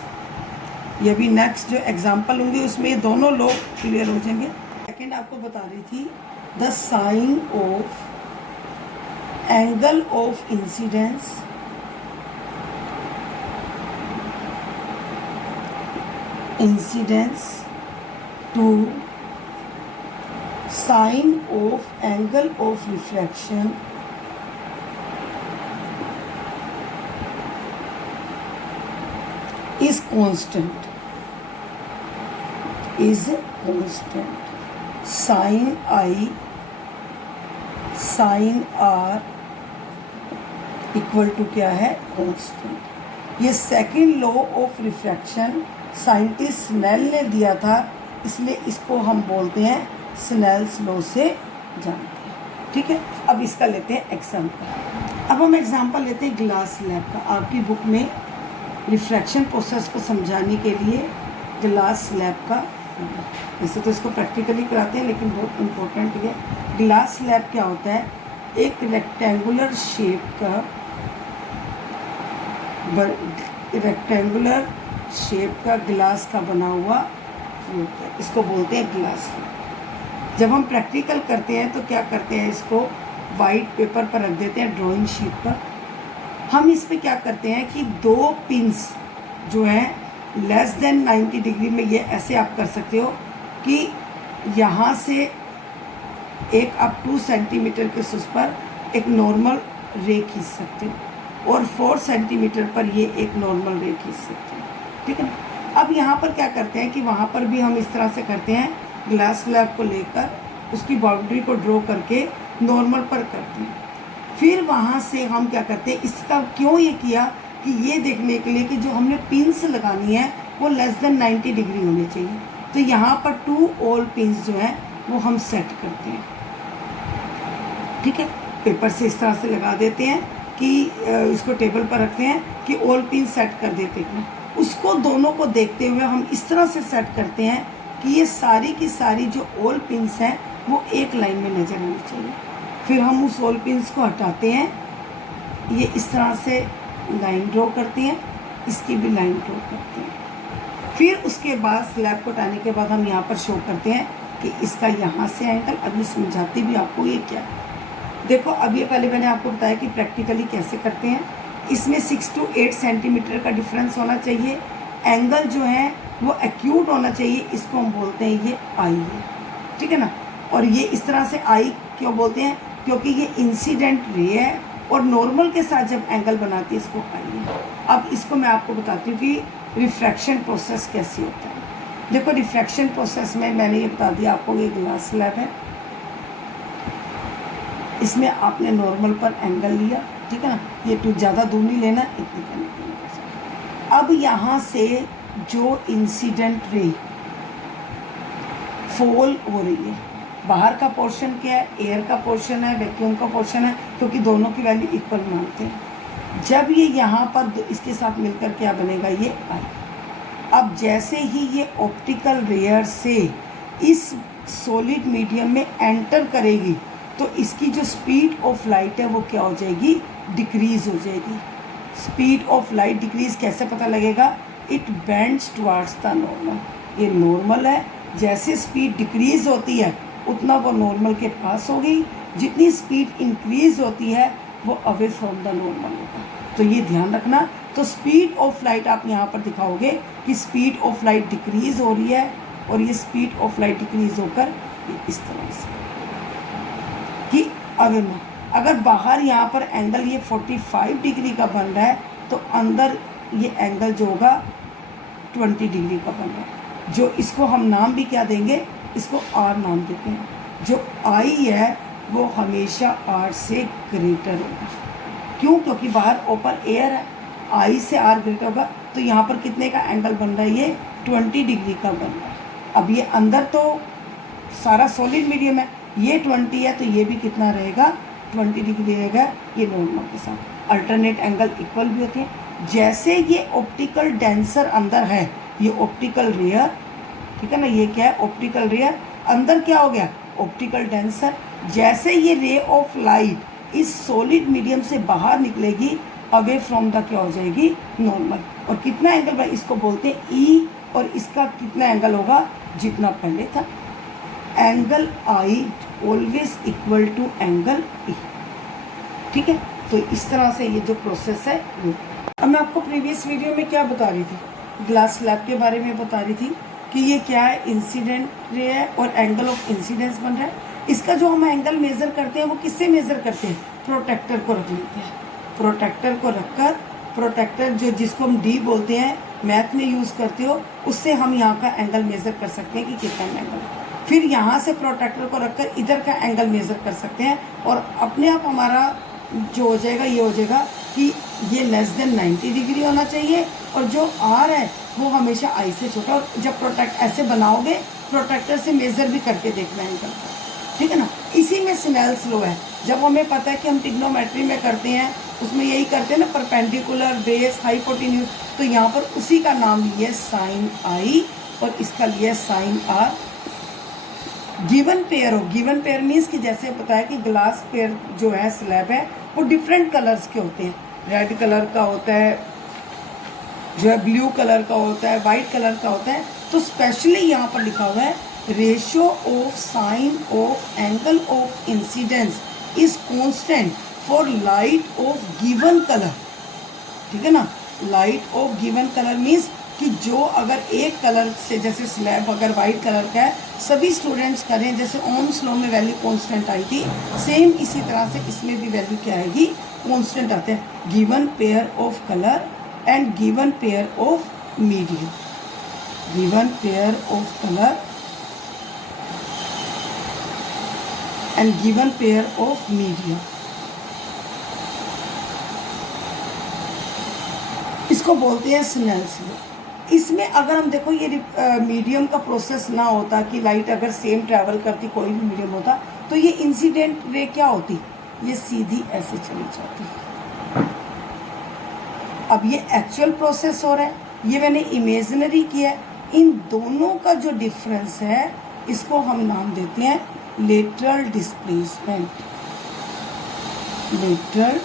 ये भी नेक्स्ट जो एग्जांपल होंगे उसमें ये दोनों लोग क्लियर हो जाएंगे। सेकंड आपको बता रही थी the sine of angle of incidence to sine of angle of reflection is constant, sin I sin R equal to क्या है, कांस्टेंट। ये second law of refraction scientist Snell ने दिया था, इसलिए इसको हम बोलते हैं स्नेल्स लॉ से जानते हैं, ठीक है। अब इसका लेते हैं एग्जांपल। अब हम एग्जांपल लेते हैं ग्लास स्लैब का। आपकी बुक में रिफ्रैक्शन प्रोसेस को समझाने के लिए ग्लास स्लैब का, वैसे तो इसको प्रैक्टिकली कराते हैं लेकिन बहुत इम्पोर्टेंट है। ग्लास स्लैब क्या होता है, एक रेक्टेंगुलर शेप का ग्लास का बना हुआ होता है, इसको बोलते हैं ग्लास स्लैब। जब हम प्रैक्टिकल करते हैं तो क्या करते हैं, इसको वाइट पेपर पर रख देते हैं, ड्राइंग शीट पर। हम इस पे क्या करते हैं कि दो पिंस जो हैं लेस देन 90 डिग्री में, ये ऐसे आप कर सकते हो कि यहाँ से एक आप 2 सेंटीमीटर के सुस पर एक नॉर्मल रे खींच सकते हो और 4 सेंटीमीटर पर ये एक नॉर्मल रे खींच सकते हो, ठीक है ना। अब यहाँ पर क्या करते हैं कि वहाँ पर भी हम इस तरह से करते हैं, ग्लास स्लैब को लेकर उसकी बाउंड्री को ड्रॉ करके नॉर्मल पर करते हैं। फिर वहाँ से हम क्या करते हैं, इसका क्यों ये किया कि ये देखने के लिए कि जो हमने पिंस लगानी है वो लेस देन 90 डिग्री होनी चाहिए। तो यहाँ पर 2 ऑल पिंस जो हैं वो हम सेट करते हैं, ठीक है। पेपर से इस तरह से लगा देते हैं कि इसको टेबल पर रखते हैं कि ऑल पिन सेट कर देते हैं। उसको दोनों को देखते हुए हम इस तरह से सेट करते हैं कि ये सारी की सारी जो ऑल पिंस हैं वो एक लाइन में नज़र आनी चाहिए। फिर हम उस ऑल पिंस को हटाते हैं, ये इस तरह से लाइन ड्रॉ करते हैं, इसकी भी लाइन ड्रॉ करते हैं। फिर उसके बाद स्लैब को हटाने के बाद हम यहाँ पर शो करते हैं कि इसका यहाँ से एंगल, अभी समझाती भी आपको ये क्या है। देखो अब ये पहले मैंने आपको बताया कि प्रैक्टिकली कैसे करते हैं। इसमें 6 to 8 सेंटीमीटर का डिफरेंस होना चाहिए, एंगल जो है वो एक्यूट होना चाहिए, इसको हम बोलते हैं ये आई है, ठीक है ना। और ये इस तरह से आई क्यों बोलते हैं, क्योंकि ये इंसिडेंट रे है और नॉर्मल के साथ जब एंगल बनाती है इसको आई है। अब इसको मैं आपको बताती हूँ कि रिफ्रैक्शन प्रोसेस कैसे होता है। देखो रिफ्रैक्शन प्रोसेस में मैंने ये बता दिया आपको, ये ग्लास स्लैब है, इसमें आपने नॉर्मल पर एंगल लिया, ठीक है ना, ये तो ज़्यादा दूर नहीं लेना, इतनी करनी। अब यहाँ से जो इंसिडेंट रे फॉल हो रही है, बाहर का पोर्शन क्या है, एयर का पोर्शन है, वैक्यूम का पोर्शन है, क्योंकि दोनों की वैल्यू इक्वल मानते हैं। जब ये यहाँ पर इसके साथ मिलकर क्या बनेगा, ये आई। अब जैसे ही ये ऑप्टिकल रेयर से इस सॉलिड मीडियम में एंटर करेगी तो इसकी जो स्पीड ऑफ लाइट है वो क्या हो जाएगी, डिक्रीज़ हो जाएगी। स्पीड ऑफ लाइट डिक्रीज़ कैसे पता लगेगा, it bends towards the normal. ये नॉर्मल है, जैसे स्पीड डिक्रीज़ होती है उतना वो नॉर्मल के पास होगी, जितनी स्पीड इंक्रीज़ होती है वो अवे फ्रॉम द नॉर्मल होगा। तो ये ध्यान रखना। तो स्पीड ऑफ लाइट आप यहाँ पर दिखाओगे कि स्पीड ऑफ लाइट डिक्रीज़ हो रही है और ये स्पीड ऑफ लाइट डिक्रीज़ होकर इस तरह से कि अगर बाहर यहाँ पर एंगल ये 45 डिग्री का बन रहा है तो अंदर ये एंगल जो होगा 20 डिग्री का बन रहा है। जो इसको हम नाम भी क्या देंगे, इसको आर नाम देते हैं। जो आई है वो हमेशा आर से ग्रेटर होगा। क्यों, क्योंकि बाहर ओपन एयर है, आई से आर ग्रेटर होगा। तो यहाँ पर कितने का एंगल बन रहा है, ये 20 डिग्री का बन रहा है। अब ये अंदर तो सारा सॉलिड मीडियम है ये 20 है तो ये भी कितना रहेगा, 20 डिग्री रहेगा, ये नॉर्मल के साथ। अल्टरनेट एंगल इक्वल भी होते हैं। जैसे ये ऑप्टिकल डेंसर अंदर है, ये ऑप्टिकल रेयर, ठीक है ना, ये क्या है ऑप्टिकल रेयर, अंदर क्या हो गया ऑप्टिकल डेंसर। जैसे ये रे ऑफ लाइट इस सॉलिड मीडियम से बाहर निकलेगी, अवे फ्रॉम द क्या हो जाएगी नॉर्मल। और कितना एंगल भाई, इसको बोलते हैं ई, और इसका कितना एंगल होगा जितना पहले था। Angle I always equal to angle E, ठीक है। तो इस तरह से ये जो प्रोसेस है ये। अब मैं आपको प्रीवियस वीडियो में क्या बता रही थी, ग्लास स्लैब के बारे में बता रही थी कि ये क्या है, इंसिडेंट रे है और एंगल ऑफ इंसिडेंस बन रहा है। इसका जो हम एंगल मेज़र करते हैं वो किससे मेज़र करते हैं, प्रोटेक्टर को रख लेते हैं। प्रोटेक्टर को रखकर, प्रोटेक्टर जो जिसको हम डी बोलते हैं, मैथ में यूज़ करते हो, उससे हम यहाँ का एंगल मेज़र कर सकते हैं कि कितना एंगल है। फिर यहाँ से प्रोटेक्टर को रखकर इधर का एंगल मेज़र कर सकते हैं, और अपने आप हमारा जो हो जाएगा ये हो जाएगा कि ये लेस देन 90 डिग्री होना चाहिए, और जो आर है वो हमेशा आई से छोटा। और जब प्रोटेक्ट ऐसे बनाओगे, प्रोटेक्टर से मेज़र भी करके देखना एंगल, ठीक है ना। इसी में स्नेल्स लॉ है। जब हमें पता है कि हम ट्रिग्नोमेट्री में करते हैं, उसमें यही करते हैं ना, परपेंडिकुलर, बेस, हाइपोटेन्यूज, तो यहाँ पर उसी का नाम लिया साइन आई और इसका लिया साइन आर। गिवन पेयर हो, गिवन पेयर मीन्स कि जैसे बताया कि ग्लास पेयर जो है स्लैब है वो डिफरेंट कलर्स के होते हैं। रेड कलर का होता है, जो है ब्लू कलर का होता है, वाइट कलर का होता है। तो स्पेशली यहाँ पर लिखा हुआ है ratio of sine of angle of incidence is constant for light of given colour, ठीक है ना। Light of given colour means कि जो अगर एक कलर से, जैसे स्लैब अगर वाइट कलर का है, सभी स्टूडेंट्स करें, जैसे ओम्स लॉ में वैल्यू कांस्टेंट आई थी, सेम इसी तरह से इसमें भी वैल्यू क्या आएगी, कांस्टेंट आते हैं। Given pair of colour and given pair of medium, given pair of colour and given pair of medium, इसको बोलते हैं स्नेल्स लॉ। इसमें अगर हम देखो ये मीडियम का प्रोसेस ना होता, कि लाइट अगर सेम ट्रैवल करती, कोई भी मीडियम होता, तो ये इंसिडेंट रे क्या होती, ये सीधी ऐसे चली जाती। अब ये एक्चुअल प्रोसेस हो रहा है, ये मैंने इमेजिनरी किया है। इन दोनों का जो डिफरेंस है इसको हम नाम देते हैं लेटरल डिस्प्लेसमेंट, लेटरल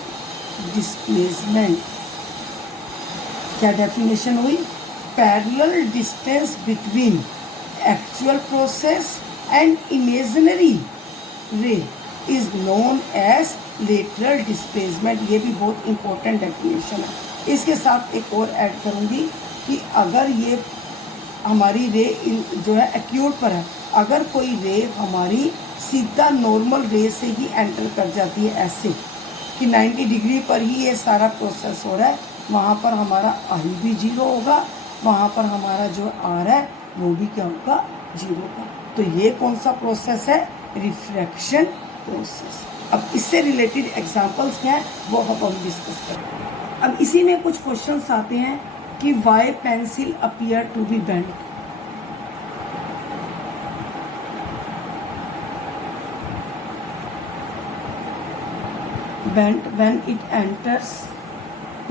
डिस्प्लेसमेंट। क्या डेफिनेशन हुई, parallel distance between actual process and imaginary ray is known as lateral displacement. ये भी बहुत इंपॉर्टेंट डेफिनेशन है। इसके साथ एक और ऐड करूँगी कि अगर ये हमारी रे जो है एक्यूट पर है, अगर कोई रे हमारी सीधा नॉर्मल रे से ही एंटर कर जाती है, ऐसे कि 90 डिग्री पर ही ये सारा प्रोसेस हो रहा है, वहाँ पर हमारा आई भी जीरो होगा, वहाँ पर हमारा जो आर है वो भी क्या होगा, जीरो होगा। तो ये कौन सा प्रोसेस है, रिफ्रैक्शन प्रोसेस। अब इससे रिलेटेड एग्जांपल्स क्या है वो हम डिस्कस करें। अब इसी में कुछ क्वेश्चंस आते हैं कि why pencil appear to be bend. Bent when it enters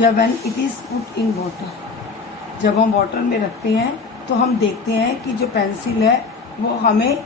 या when it is put in water. जब हम वाटर में रखते हैं तो हम देखते हैं कि जो पेंसिल है वो हमें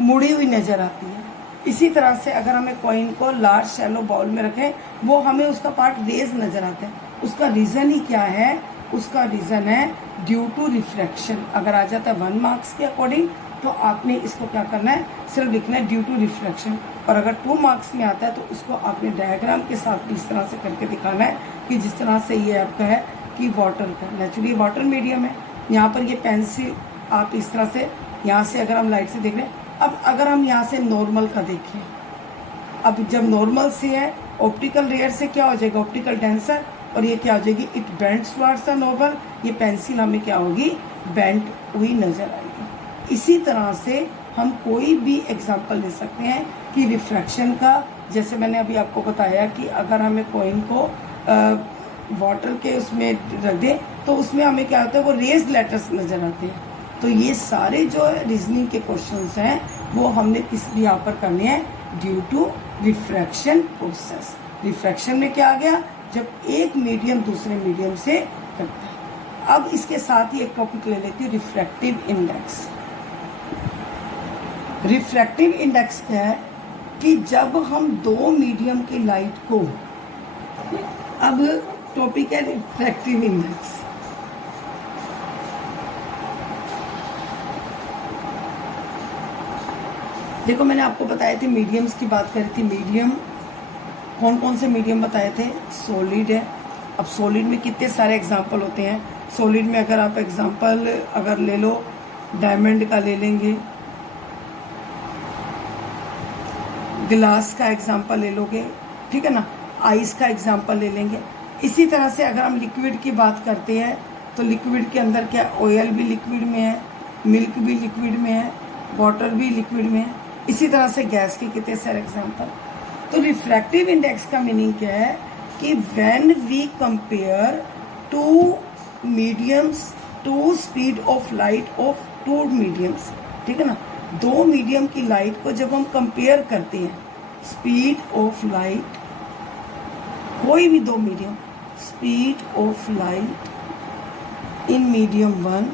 मुड़ी हुई नजर आती है। इसी तरह से अगर हमें कॉइन को लार्ज शैलो बाउल में रखें, वो हमें उसका पार्ट रेज नजर आता है। उसका रीजन ही क्या है, उसका रीजन है ड्यू टू रिफ्रैक्शन। अगर आ जाता है 1 मार्क्स के अकॉर्डिंग तो आपने इसको क्या करना है, सिर्फ लिखना है ड्यू टू रिफ्रैक्शन। और अगर 2 मार्क्स में आता है तो उसको आपने डायग्राम के साथ इस तरह से करके दिखाना है कि जिस तरह से ये आपका है कि वाटर का, नेचुरली वाटर मीडियम है। यहाँ पर ये पेंसिल आप इस तरह से, यहाँ से अगर हम लाइट से देख रहे हैं, अब अगर हम यहाँ से नॉर्मल का देखें, अब जब नॉर्मल से है, ऑप्टिकल रेयर से क्या हो जाएगा, ऑप्टिकल डेंसर, और ये क्या हो जाएगी, it bends towards the normal. ये पेंसिल हमें क्या होगी, बेंड हुई नजर आएगी। इसी तरह से हम कोई भी एग्जांपल ले सकते हैं कि रिफ्रैक्शन का, जैसे मैंने अभी आपको बताया कि अगर हमें कॉइन को वाटर के उसमें रख दें तो उसमें हमें क्या होता है, वो रेज लेटर्स नजर आते हैं। तो ये सारे जो रीजनिंग के क्वेश्चंस हैं वो हमने किस लिए यहाँ पर करने हैं, due to refraction process. Refraction में क्या आ गया, जब एक मीडियम दूसरे मीडियम से कटता है। अब इसके साथ ही एक टॉपिक ले लेती हूँ, रिफ्रैक्टिव इंडेक्स। रिफ्रैक्टिव इंडेक्स क्या है कि जब हम दो मीडियम की लाइट को, अब टॉपिक है रिफ्रैक्टिव इंडेक्स। देखो मैंने आपको बताए थे, मीडियम्स की बात करी थी। मीडियम कौन कौन से मीडियम बताए थे, सॉलिड है। अब सॉलिड में कितने सारे एग्जाम्पल होते हैं। सॉलिड में अगर आप एग्जाम्पल अगर ले लो, डायमंड का ले लेंगे, ग्लास का एग्जाम्पल ले लोगे, ठीक है ना, आइस का एग्जाम्पल ले लेंगे। इसी तरह से अगर हम लिक्विड की बात करते हैं तो लिक्विड के अंदर क्या, ऑयल भी लिक्विड में है, मिल्क भी लिक्विड में है, वाटर भी लिक्विड में है। इसी तरह से गैस के कितने सारे एग्जाम्पल। तो रिफ्रैक्टिव इंडेक्स का मीनिंग क्या है कि when we compare two mediums, two speed of light of two mediums, ठीक है ना, दो मीडियम की लाइट को जब हम कंपेयर करते हैं, स्पीड ऑफ लाइट, कोई भी दो medium, speed of light in medium 1,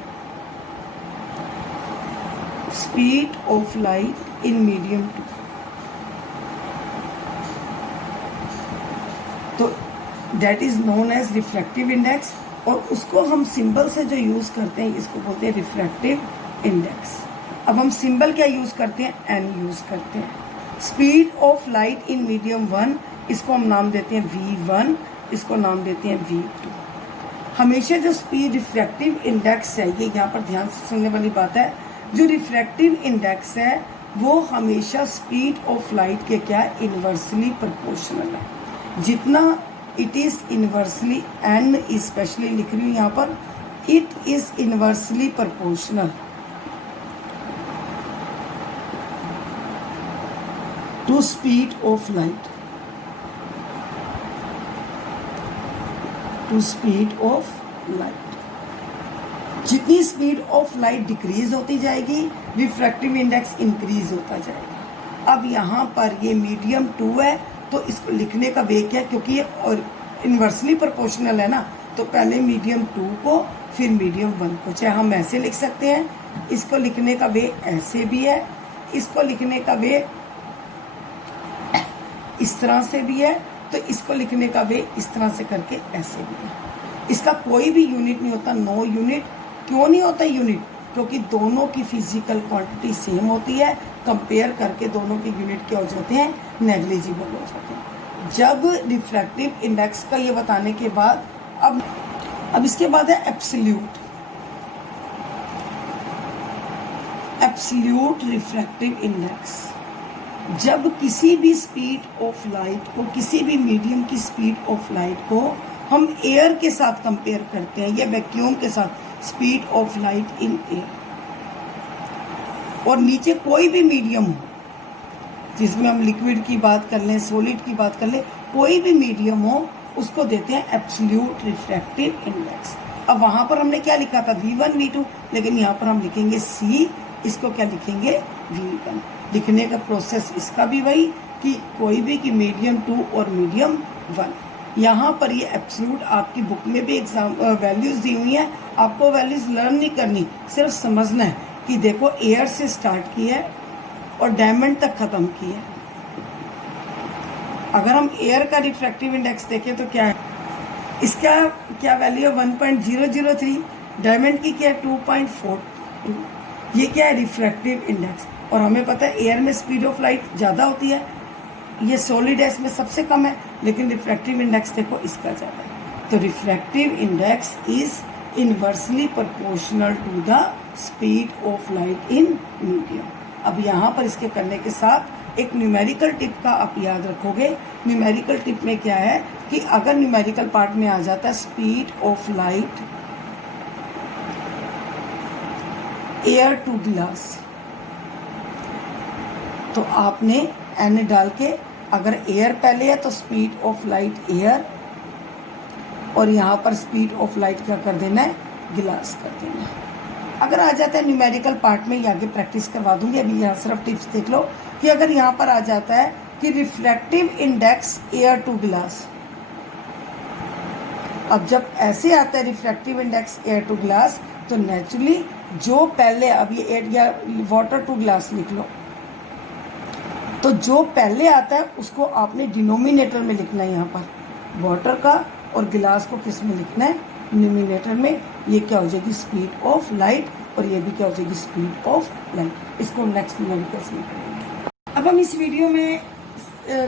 speed of light in medium 2, तो that is known as refractive index. और उसको हम सिंबल से जो यूज करते हैं, इसको बोलते हैं रिफ्रैक्टिव इंडेक्स। अब हम सिंबल क्या यूज करते हैं, एन यूज करते हैं। Speed of light in medium 1, इसको हम नाम देते हैं V1, इसको नाम देते हैं V2। हमेशा जो स्पीड रिफ्रैक्टिव इंडेक्स है, ये यहाँ पर ध्यान से सुनने वाली बात है, जो रिफ्रैक्टिव इंडेक्स है वो हमेशा स्पीड ऑफ लाइट के क्या, इनवर्सली प्रोपोर्शनल है। जितना it is inversely, N specially लिख रही हूँ यहाँ पर, it is inversely proportional to speed of light, to speed of light. जितनी स्पीड ऑफ लाइट डिक्रीज होती जाएगी, रिफ्रैक्टिव इंडेक्स इंक्रीज होता जाएगा। अब यहाँ पर ये मीडियम 2 है, तो इसको लिखने का वे क्या है, क्योंकि ये इनवर्सली प्रोपोर्शनल है ना, तो पहले मीडियम 2 को फिर मीडियम 1 को, चाहे हम ऐसे लिख सकते हैं, इसको लिखने का वे ऐसे भी है, इसको लिखने का वे इस तरह से भी है, तो इसको लिखने का वे इस तरह से करके ऐसे भी है। इसका कोई भी यूनिट नहीं होता, नो यूनिट। क्यों नहीं होता यूनिट, क्योंकि दोनों की फिजिकल क्वांटिटी सेम होती है, कंपेयर करके दोनों के यूनिट क्या हो जाते हैं, नेग्लिजिबल हो जाते हैं। जब रिफ्रैक्टिव इंडेक्स का ये बताने के बाद अब इसके बाद है एब्सोल्यूट, एब्सोल्यूट रिफ्रैक्टिव इंडेक्स। जब किसी भी स्पीड ऑफ लाइट को, किसी भी मीडियम की स्पीड ऑफ लाइट को हम एयर के साथ कंपेयर करते हैं या वैक्यूम के साथ, speed of light in air, और नीचे कोई भी मीडियम हो, जिसमें हम लिक्विड की बात कर लें, सॉलिड की बात कर लें, कोई भी मीडियम हो, उसको देते हैं एब्सोल्यूट रिफ्रैक्टिव इंडेक्स। अब वहां पर हमने क्या लिखा था, V1 V2, लेकिन यहाँ पर हम लिखेंगे C, इसको क्या लिखेंगे, V1। लिखने का प्रोसेस इसका भी वही कि कोई भी कि मीडियम 2 और मीडियम 1। यहाँ पर ये एब्सोल्यूट आपकी बुक में भी एग्जाम वैल्यूज दी हुई है, आपको वैल्यूज लर्न नहीं करनी, सिर्फ समझना है कि देखो एयर से स्टार्ट किया है और डायमंड तक खत्म किया है। अगर हम एयर का रिफ्रैक्टिव इंडेक्स देखें तो क्या है, इसका क्या वैल्यू है 1.003, डायमंड की क्या है 2.42। ये क्या है, रिफ्रैक्टिव इंडेक्स। और हमें पता है एयर में स्पीड ऑफ लाइट ज़्यादा होती है, ये सॉलिड है इसमें सबसे कम है, लेकिन रिफ्रैक्टिव इंडेक्स देखो इसका ज़्यादा है। तो refractive index is inversely proportional to the speed of light in medium. अब यहाँ पर इसके करने के साथ एक न्यूमेरिकल टिप का आप याद रखोगे। न्यूमेरिकल टिप में क्या है कि अगर न्यूमेरिकल पार्ट में आ जाता है speed of light air to glass, तो आपने एन डाल के, अगर एयर पहले है तो स्पीड ऑफ लाइट एयर, और यहाँ पर स्पीड ऑफ लाइट क्या कर देना है, गिलास कर देना है। अगर आ जाता है न्यूमेरिकल पार्ट में, ये आगे प्रैक्टिस करवा दूंगी, अभी यहाँ सिर्फ टिप्स देख लो कि अगर यहाँ पर आ जाता है कि reflective index air to glass, अब जब ऐसे आता है reflective index air to glass, तो नेचुरली जो पहले, अब ये एयर या वाटर टू ग्लास लिख लो, तो जो पहले आता है उसको आपने डिनोमिनेटर में लिखना है, यहाँ पर वाटर का, और गिलास को किस में लिखना है, न्यूमिनेटर में। ये क्या हो जाएगी, स्पीड ऑफ लाइट, और ये भी क्या हो जाएगी, स्पीड ऑफ लाइट। इसको नेक्स्ट न्यूमेरिकल्स में करेंगे। अब हम इस वीडियो में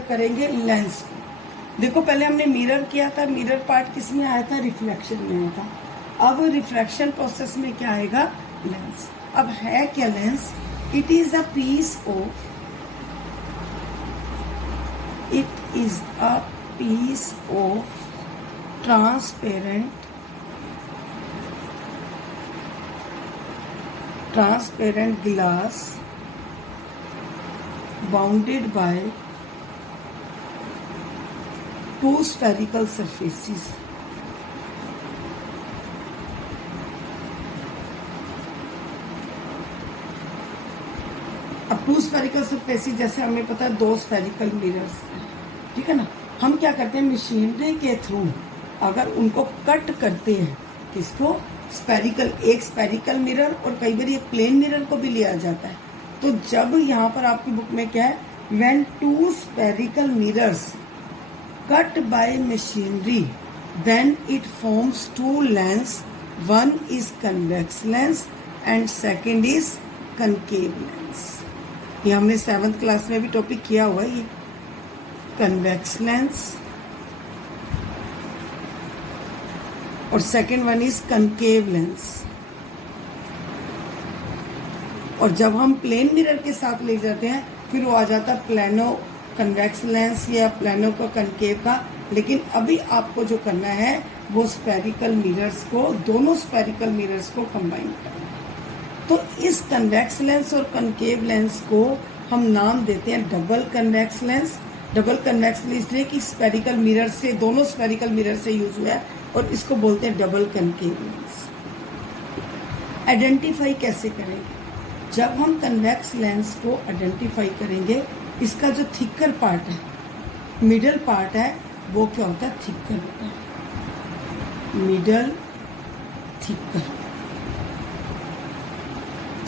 करेंगे लेंस को। देखो पहले हमने मिरर किया था, मिरर पार्ट किस में आया था, रिफ्लेक्शन में आया था। अब रिफ्लेक्शन प्रोसेस में क्या आएगा, लेंस। अब है क्या lens, it is a piece of, it is a piece of transparent glass bounded by two spherical surfaces. अब टू स्फेरिकल सरफेसेस, जैसे हमें पता है दो स्फेरिकल मिरर्स हैं, ठीक है ना। हम क्या करते हैं, मशीनरी के थ्रू अगर उनको कट करते हैं, किसको, स्फेरिकल, एक स्फेरिकल मिरर, और कई बार एक प्लेन मिरर को भी लिया जाता है। तो जब यहाँ पर आपकी बुक में क्या है, when two spherical mirrors cut by machinery then it forms two lens, one is convex lens and second is concave lens. ये हमने 7th क्लास में भी टॉपिक किया हुआ है, ये कन्वेक्स लेंस, और second one is concave lens. और जब हम प्लेन मिरर के साथ ले जाते हैं, फिर वो आ जाता है प्लेनो कन्वेक्स लेंस या प्लेनो का कनकेव का। लेकिन अभी आपको जो करना है वो स्फेरिकल मिरर्स को, दोनों स्फेरिकल मिरर्स को कंबाइन करना है। तो इस कन्वेक्स लेंस और कनकेव लेंस को हम नाम देते हैं double convex lens. Double convex lens इसलिए कि स्फेरिकल मिरर से, दोनों स्फेरिकल मिरर से यूज हुआ है, और इसको बोलते हैं डबल कनकेव लेंस। आइडेंटिफाई कैसे करेंगे, जब हम कन्वेक्स लेंस को आइडेंटिफाई करेंगे, इसका जो थिकर पार्ट है, मिडल पार्ट है, वो क्या होता है, थिकर होता है, मिडल थिकर।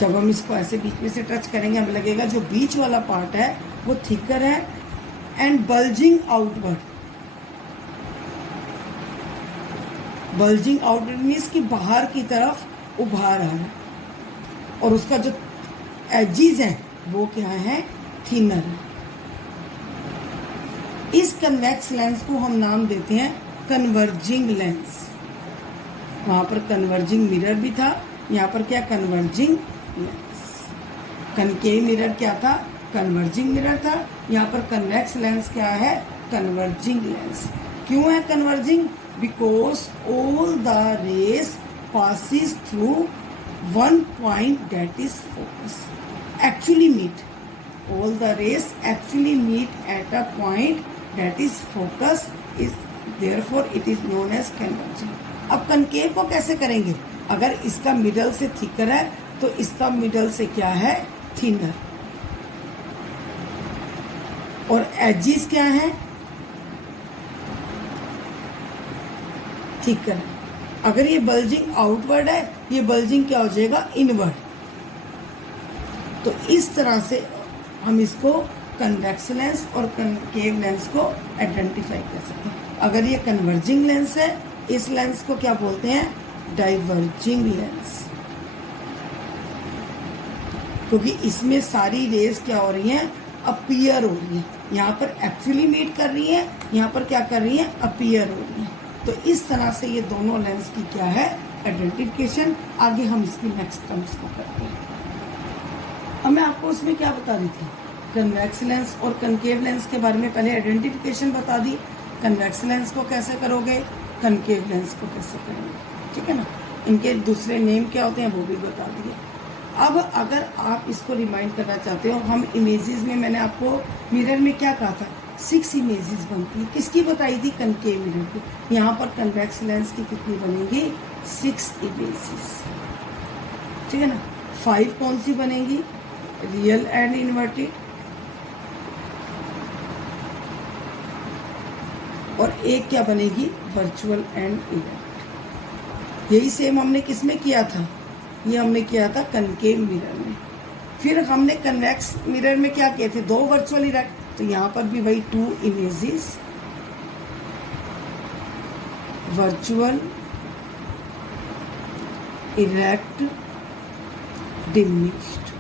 जब हम इसको ऐसे बीच में से टच करेंगे, हमें लगेगा जो बीच वाला पार्ट है वो थिकर है and bulging outward. Bulging outward means कि बाहर की तरफ उभार आ रहा है, और उसका जो एजिज है वो क्या है, थिनर है। इस कन्वेक्स लेंस को हम नाम देते हैं कन्वर्जिंग लेंस। वहां पर कन्वर्जिंग मिरर भी था, यहाँ पर क्या, कन्वर्जिंग लेंस। कनकेव मिरर क्या था, कन्वर्जिंग मिरर था। यहाँ पर कन्वेक्स लेंस क्या है, कन्वर्जिंग लेंस। क्यों है converging, because all the rays passes through one point that is focus, actually meet, all the rays actually meet at a point that is focus, is therefore it is known as converging. अब concave को कैसे करेंगे, अगर इसका middle से thicker है तो इसका मिडल से क्या है, थिनर, और एजिस क्या है, थिकर। अगर ये बल्जिंग आउटवर्ड है, ये बल्जिंग क्या हो जाएगा, इनवर्ड। तो इस तरह से हम इसको कन्वेक्स लेंस और कनकेव लेंस को आइडेंटिफाई कर सकते हैं। अगर ये कन्वर्जिंग लेंस है, इस लेंस को क्या बोलते हैं, डाइवर्जिंग लेंस, क्योंकि इसमें सारी रेज क्या हो रही हैं, अपीयर हो रही है। यहाँ पर एक्चुअली मीट कर रही है, यहाँ पर क्या कर रही है, अपीयर हो रही है। तो इस तरह से ये दोनों लेंस की क्या है, आइडेंटिफिकेशन। आगे हम इसकी नेक्स्ट टर्म्स को करते हैं। अब मैं आपको उसमें क्या बता रही थी, कन्वेक्स लेंस और कनकेव लेंस के बारे में पहले आइडेंटिफिकेशन बता दी। कन्वेक्स लेंस को कैसे करोगे, कनकेव लेंस को कैसे करोगे, ठीक है ना। इनके दूसरे नेम क्या होते हैं वो भी बता दिए। अब अगर आप इसको रिमाइंड करना चाहते हो, हम इमेजेस में, मैंने आपको मिरर में क्या कहा था, 6 इमेजेस बनती है। किसकी बताई थी, कनकेव मिरर की। यहाँ पर कन्वेक्स लेंस की कितनी बनेंगी, 6 इमेजेस। ठीक है ना। 5 कौन सी बनेगी, रियल एंड इन्वर्टेड, और एक क्या बनेगी, वर्चुअल एंड इरेक्ट। यही सेम हमने किस में किया था, ये हमने किया था कनकेव मिरर में। फिर हमने कन्वेक्स मिरर में क्या किए थे, 2 वर्चुअल इरेक्ट, तो यहाँ पर भी वही 2 इमेजेस, वर्चुअल इरेक्ट डिमिनिश्ड।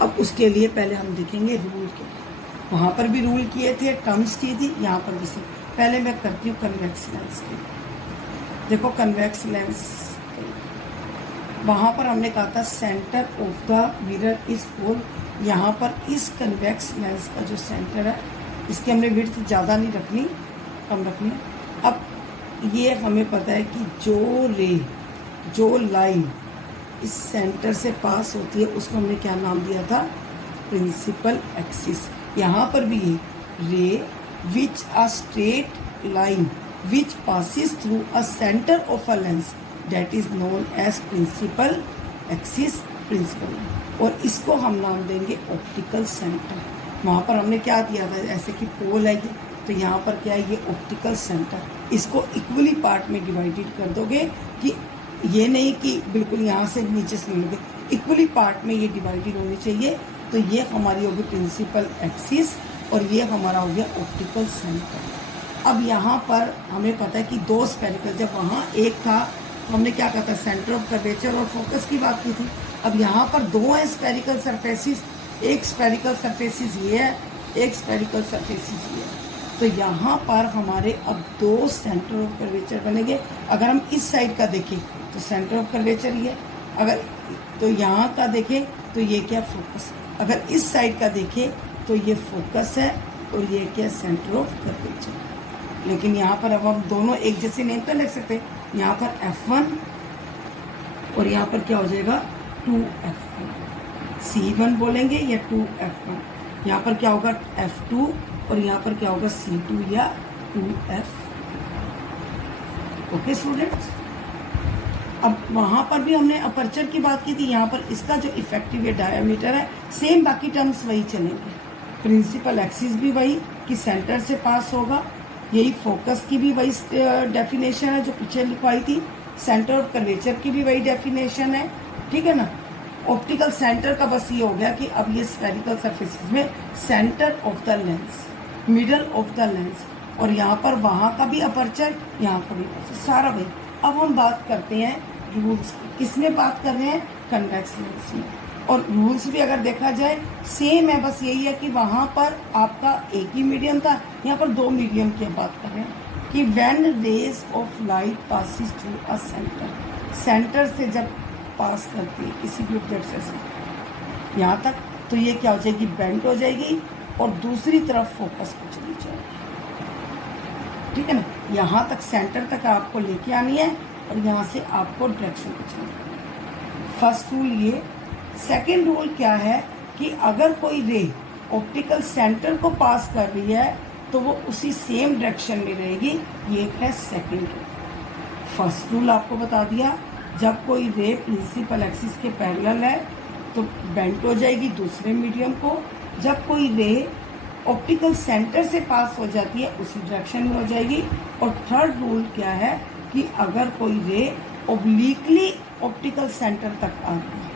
अब उसके लिए पहले हम देखेंगे रूल क्या है। वहाँ पर भी रूल किए थे, टर्म्स की थी, यहाँ पर भी पहले मैं करती हूँ कन्वेक्स लेंस के। देखो कन्वेक्स लेंस, वहाँ पर हमने कहा था centre of the mirror is hole. यहाँ पर इस कन्वेक्स लेंस का जो सेंटर है, इसकी हमने विड्थ ज़्यादा नहीं रखनी, कम रखनी है। अब ये हमें पता है कि जो लाइन इस सेंटर से पास होती है उसको हमने क्या नाम दिया था, प्रिंसिपल एक्सिस। यहाँ पर भी ये ray which a straight line which passes through a centre of a lens that is known as principal axis, principal line, और इसको हम नाम देंगे ऑप्टिकल सेंटर। वहाँ पर हमने क्या दिया था, ऐसे कि पोल है ये, तो यहाँ पर क्या है, ये ऑप्टिकल सेंटर। इसको इक्वली पार्ट में डिवाइडेड कर दोगे, कि ये नहीं कि बिल्कुल यहाँ से नीचे से मिलोगे, इक्वली पार्ट में ये डिवाइडेड होनी चाहिए। तो ये हमारी होगी प्रिंसिपल एक्सिस और ये हमारा हो गया ऑप्टिकल सेंटर। अब यहाँ पर हमें पता है कि 2 स्फेरिकल, जब वहाँ एक था तो हमने क्या कहा था, सेंटर ऑफ कर्वेचर और फोकस की बात की थी। अब यहाँ पर 2 हैं स्फेरिकल सरफेसिस, एक स्फेरिकल सरफेसिस ये है, एक स्फेरिकल सरफेसिस ये है। तो यहाँ पर हमारे अब 2 सेंटर ऑफ कर्वेचर बनेंगे। अगर हम इस साइड का देखें तो सेंटर ऑफ कर्वेचर ये, अगर तो यहाँ का देखें तो ये क्या, फोकस। अगर इस साइड का देखें तो ये फोकस है और ये क्या, सेंटर ऑफ कर्वेचर। लेकिन यहाँ पर अब हम दोनों एक जैसे नेम तो लिख सकते हैं। यहाँ पर F1 और यहाँ पर क्या हो जाएगा, 2F1, C1 बोलेंगे या 2F1। यहाँ पर क्या होगा, F2 और यहाँ पर क्या होगा, C2 या 2F। ओके स्टूडेंट्स, अब वहाँ पर भी हमने अपर्चर की बात की थी। यहाँ पर इसका जो इफेक्टिव ये डायमीटर है, सेम बाकी टर्म्स वही चलेंगे। प्रिंसिपल एक्सिस भी वही कि सेंटर से पास होगा, यही फोकस की भी वही डेफिनेशन है जो पीछे लिखवाई थी, सेंटर ऑफ कर्वेचर की भी वही डेफिनेशन है, ठीक है ना। ऑप्टिकल सेंटर का बस ये हो गया कि अब ये स्फेरिकल सरफेसेस में centre of the lens, middle of the lens, और यहाँ पर वहाँ का भी अपर्चर, यहाँ का भी अपर्चर, सारा वही। अब हम बात करते हैं रूल्स की। किसमें बात कर रहे हैं, कन्वेक्स लेंस में। और रूल्स भी अगर देखा जाए सेम है, बस यही है कि वहाँ पर आपका एक ही मीडियम था, यहाँ पर 2 मीडियम की बात कर रहे हैं कि when rays of light passes through a centre, centre से जब पास करती है किसी भी ऑब्जेक्ट से यहाँ तक, तो ये क्या हो जाएगी, बेंट हो जाएगी और दूसरी तरफ फोकस को चली जाएगी, ठीक है ना। यहाँ तक सेंटर तक आपको लेके आनी है और यहाँ से आपको डायरेक्शन को चलना। फर्स्ट रूल ये। सेकेंड रूल क्या है कि अगर कोई रे ऑप्टिकल सेंटर को पास कर रही है तो वो उसी सेम डायरेक्शन में रहेगी, ये है सेकेंड रूल। फर्स्ट रूल आपको बता दिया, जब कोई रे प्रिंसिपल एक्सिस के पैरेलल है तो बेंट हो जाएगी दूसरे मीडियम को, जब कोई रे ऑप्टिकल सेंटर से पास हो जाती है उसी डायरेक्शन में हो जाएगी। और थर्ड रूल क्या है कि अगर कोई रे ओब्लिकली ऑप्टिकल सेंटर तक आ रही है,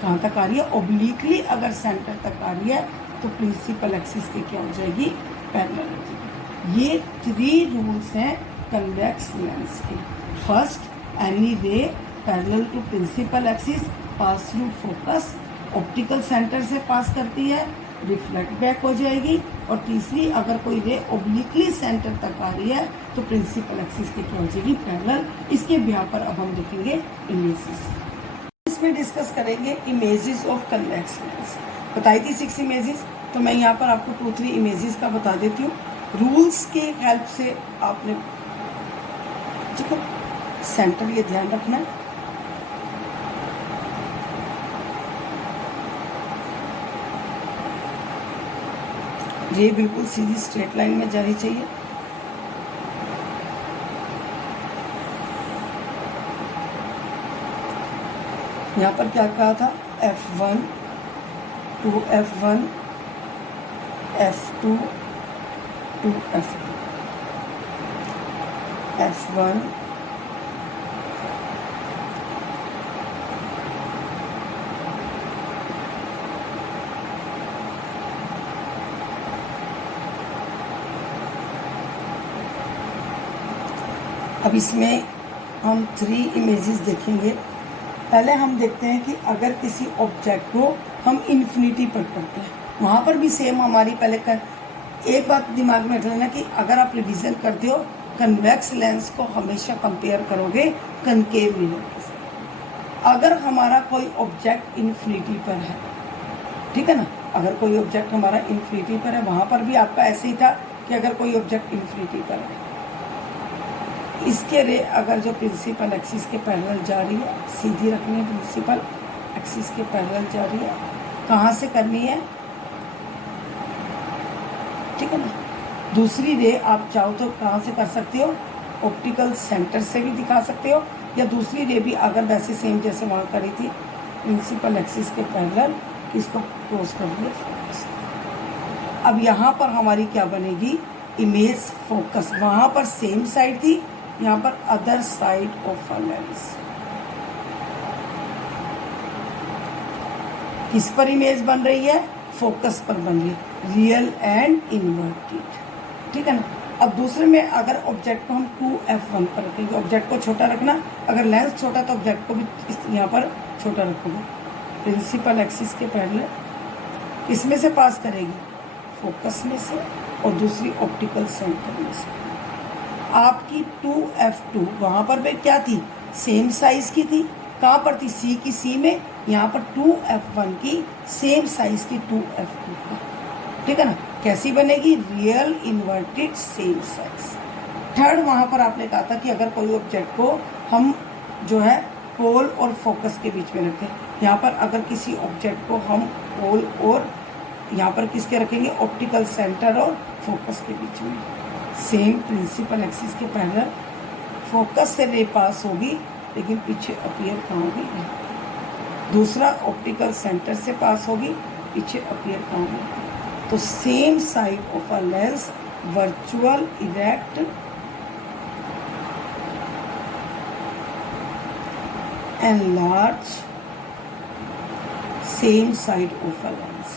कहाँ तक आ रही है, ओब्लिकली अगर सेंटर तक आ रही है तो प्रिंसिपल एक्सिस के क्या हो जाएगी, पैरेलल हो जाएगी। ये 3 रूल्स हैं कन्वेक्स लेंस के। First, any ray parallel to principal axis pass through focus, optical centre से पास करती है, रिफ्लेक्ट बैक हो जाएगी। और तीसरी, अगर कोई रे ओब्लिकली सेंटर तक आ रही है तो प्रिंसिपल एक्सिस के क्या हो जाएगी, पैरेलल। इसके बिहार पर अब हम देखेंगे इमेजेस। इसमें डिस्कस करेंगे इमेजेस ऑफ कन्वेक्स लेंस। बताई थी 6 इमेजेस, तो मैं यहाँ पर आपको 2-3 इमेजेस का बता देती हूँ। रूल्स के हेल्प से आपने देखो सेंटर, ये ध्यान रखना है। ये बिल्कुल सीधी स्ट्रेट लाइन में जानी चाहिए। यहाँ पर क्या कहा था, F1 to F1, F2 to F2, F1 अब इसमें हम 3 इमेजेस देखेंगे। पहले हम देखते हैं कि अगर किसी ऑब्जेक्ट को हम इन्फिनिटी पर करते हैं, वहाँ पर भी सेम हमारी एक बात दिमाग में रख लेना कि अगर आप रिवीजन करते हो, कन्वेक्स लेंस को हमेशा कंपेयर करोगे कनकेव मिरर के साथ। अगर हमारा कोई ऑब्जेक्ट इन्फिनिटी पर है, ठीक है ना, अगर कोई ऑब्जेक्ट हमारा इन्फिनिटी पर है, वहाँ पर भी आपका ऐसे ही था कि अगर कोई ऑब्जेक्ट इन्फिनिटी पर है, इसके रे अगर जो प्रिंसिपल एक्सिस के पैरेलल जा रही है, सीधी रखनी है, प्रिंसिपल एक्सिस के पैरेलल जा रही है, कहाँ से करनी है, ठीक है ना। दूसरी रे आप चाहो तो कहाँ से कर सकते हो, ऑप्टिकल सेंटर से भी दिखा सकते हो, या दूसरी रे भी अगर वैसे सेम जैसे वहाँ करी थी, प्रिंसिपल एक्सिस के पैरेलल इसको क्रॉस कर दिए फोकस। अब यहाँ पर हमारी क्या बनेगी, इमेज फोकस। वहाँ पर सेम साइड थी, यहाँ पर other side of a lens. किस पर इमेज बन रही है, फोकस पर बन रही है, रियल एंड इन्वर्टेड, ठीक है ना। अब दूसरे में अगर ऑब्जेक्ट को हम 2f1 पर रखेंगे, ऑब्जेक्ट को छोटा रखना, अगर लेंस छोटा तो ऑब्जेक्ट को भी यहाँ पर छोटा रखोगे। प्रिंसिपल एक्सिस के पैरेलल इसमें से पास करेगी, फोकस में से, और दूसरी ऑप्टिकल सेंटर में से। आपकी 2f2 वहाँ पर भी क्या थी, सेम साइज की थी, कहाँ पर थी, सी की सी में, यहाँ पर 2f1 की सेम साइज की 2f2 का, ठीक है ना। कैसी बनेगी, real inverted same size. Third वहाँ पर आपने कहा था कि अगर कोई ऑब्जेक्ट को हम जो है पोल और फोकस के बीच में रखें, यहाँ पर अगर किसी ऑब्जेक्ट को हम पोल और यहाँ पर किसके रखेंगे, ऑप्टिकल सेंटर और फोकस के बीच में, सेम प्रिंसिपल एक्सिस के पैरेलल, फोकस से रे पास होगी लेकिन पीछे अपीयर कहाँ होगी, दूसरा ऑप्टिकल सेंटर से पास होगी, पीछे अपीयर कहाँ होगी। तो same side of a lens, virtual erect enlarge same side of a lens।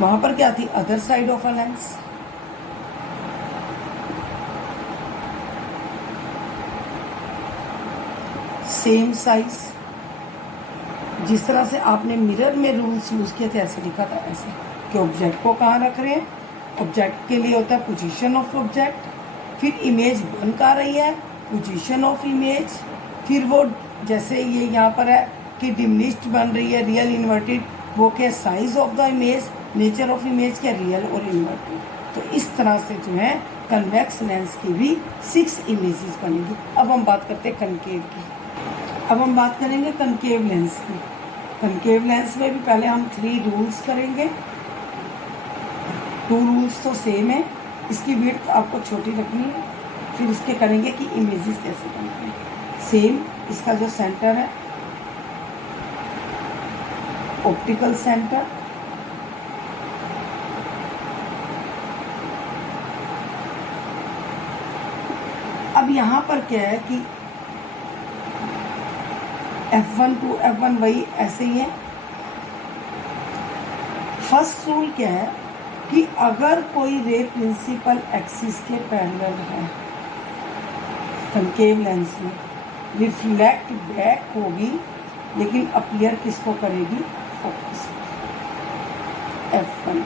वहां पर क्या थी, other side of a lens, same size. जिस तरह से आपने मिरर में रूल्स यूज किए थे ऐसे लिखा था, ऐसे कि ऑब्जेक्ट को कहाँ रख रहे हैं, ऑब्जेक्ट के लिए होता है पोजीशन ऑफ ऑब्जेक्ट, फिर इमेज बन कहाँ रही है, पोजीशन ऑफ इमेज, फिर वो जैसे ये यहाँ पर है कि डिमिनिश्ड बन रही है, रियल इन्वर्टेड, वो क्या size of the image, nature of image क्या रियल और इन्वर्टेड। तो इस तरह से जो है कन्वेक्स लेंस की भी 6 इमेजेस बनेगी। अब हम बात करते हैं कनकेव की। अब हम बात करेंगे कनकेव लेंस की। कनकेव लेंस में भी पहले हम 3 रूल्स करेंगे। 2 रूल्स तो सेम है, इसकी विड्थ आपको छोटी रखनी है, फिर इसके करेंगे कि इमेजेस कैसे बनते हैं। सेम इसका जो सेंटर है, ऑप्टिकल सेंटर, अब यहाँ पर क्या है कि F1 to F1 वही ऐसे ही है। फर्स्ट रूल क्या है कि अगर कोई रे प्रिंसिपल एक्सिस के पैरेलल है कनकेव लेंस में, रिफ्लेक्ट बैक होगी लेकिन अपीयर किसको करेगी, फोकस, F1।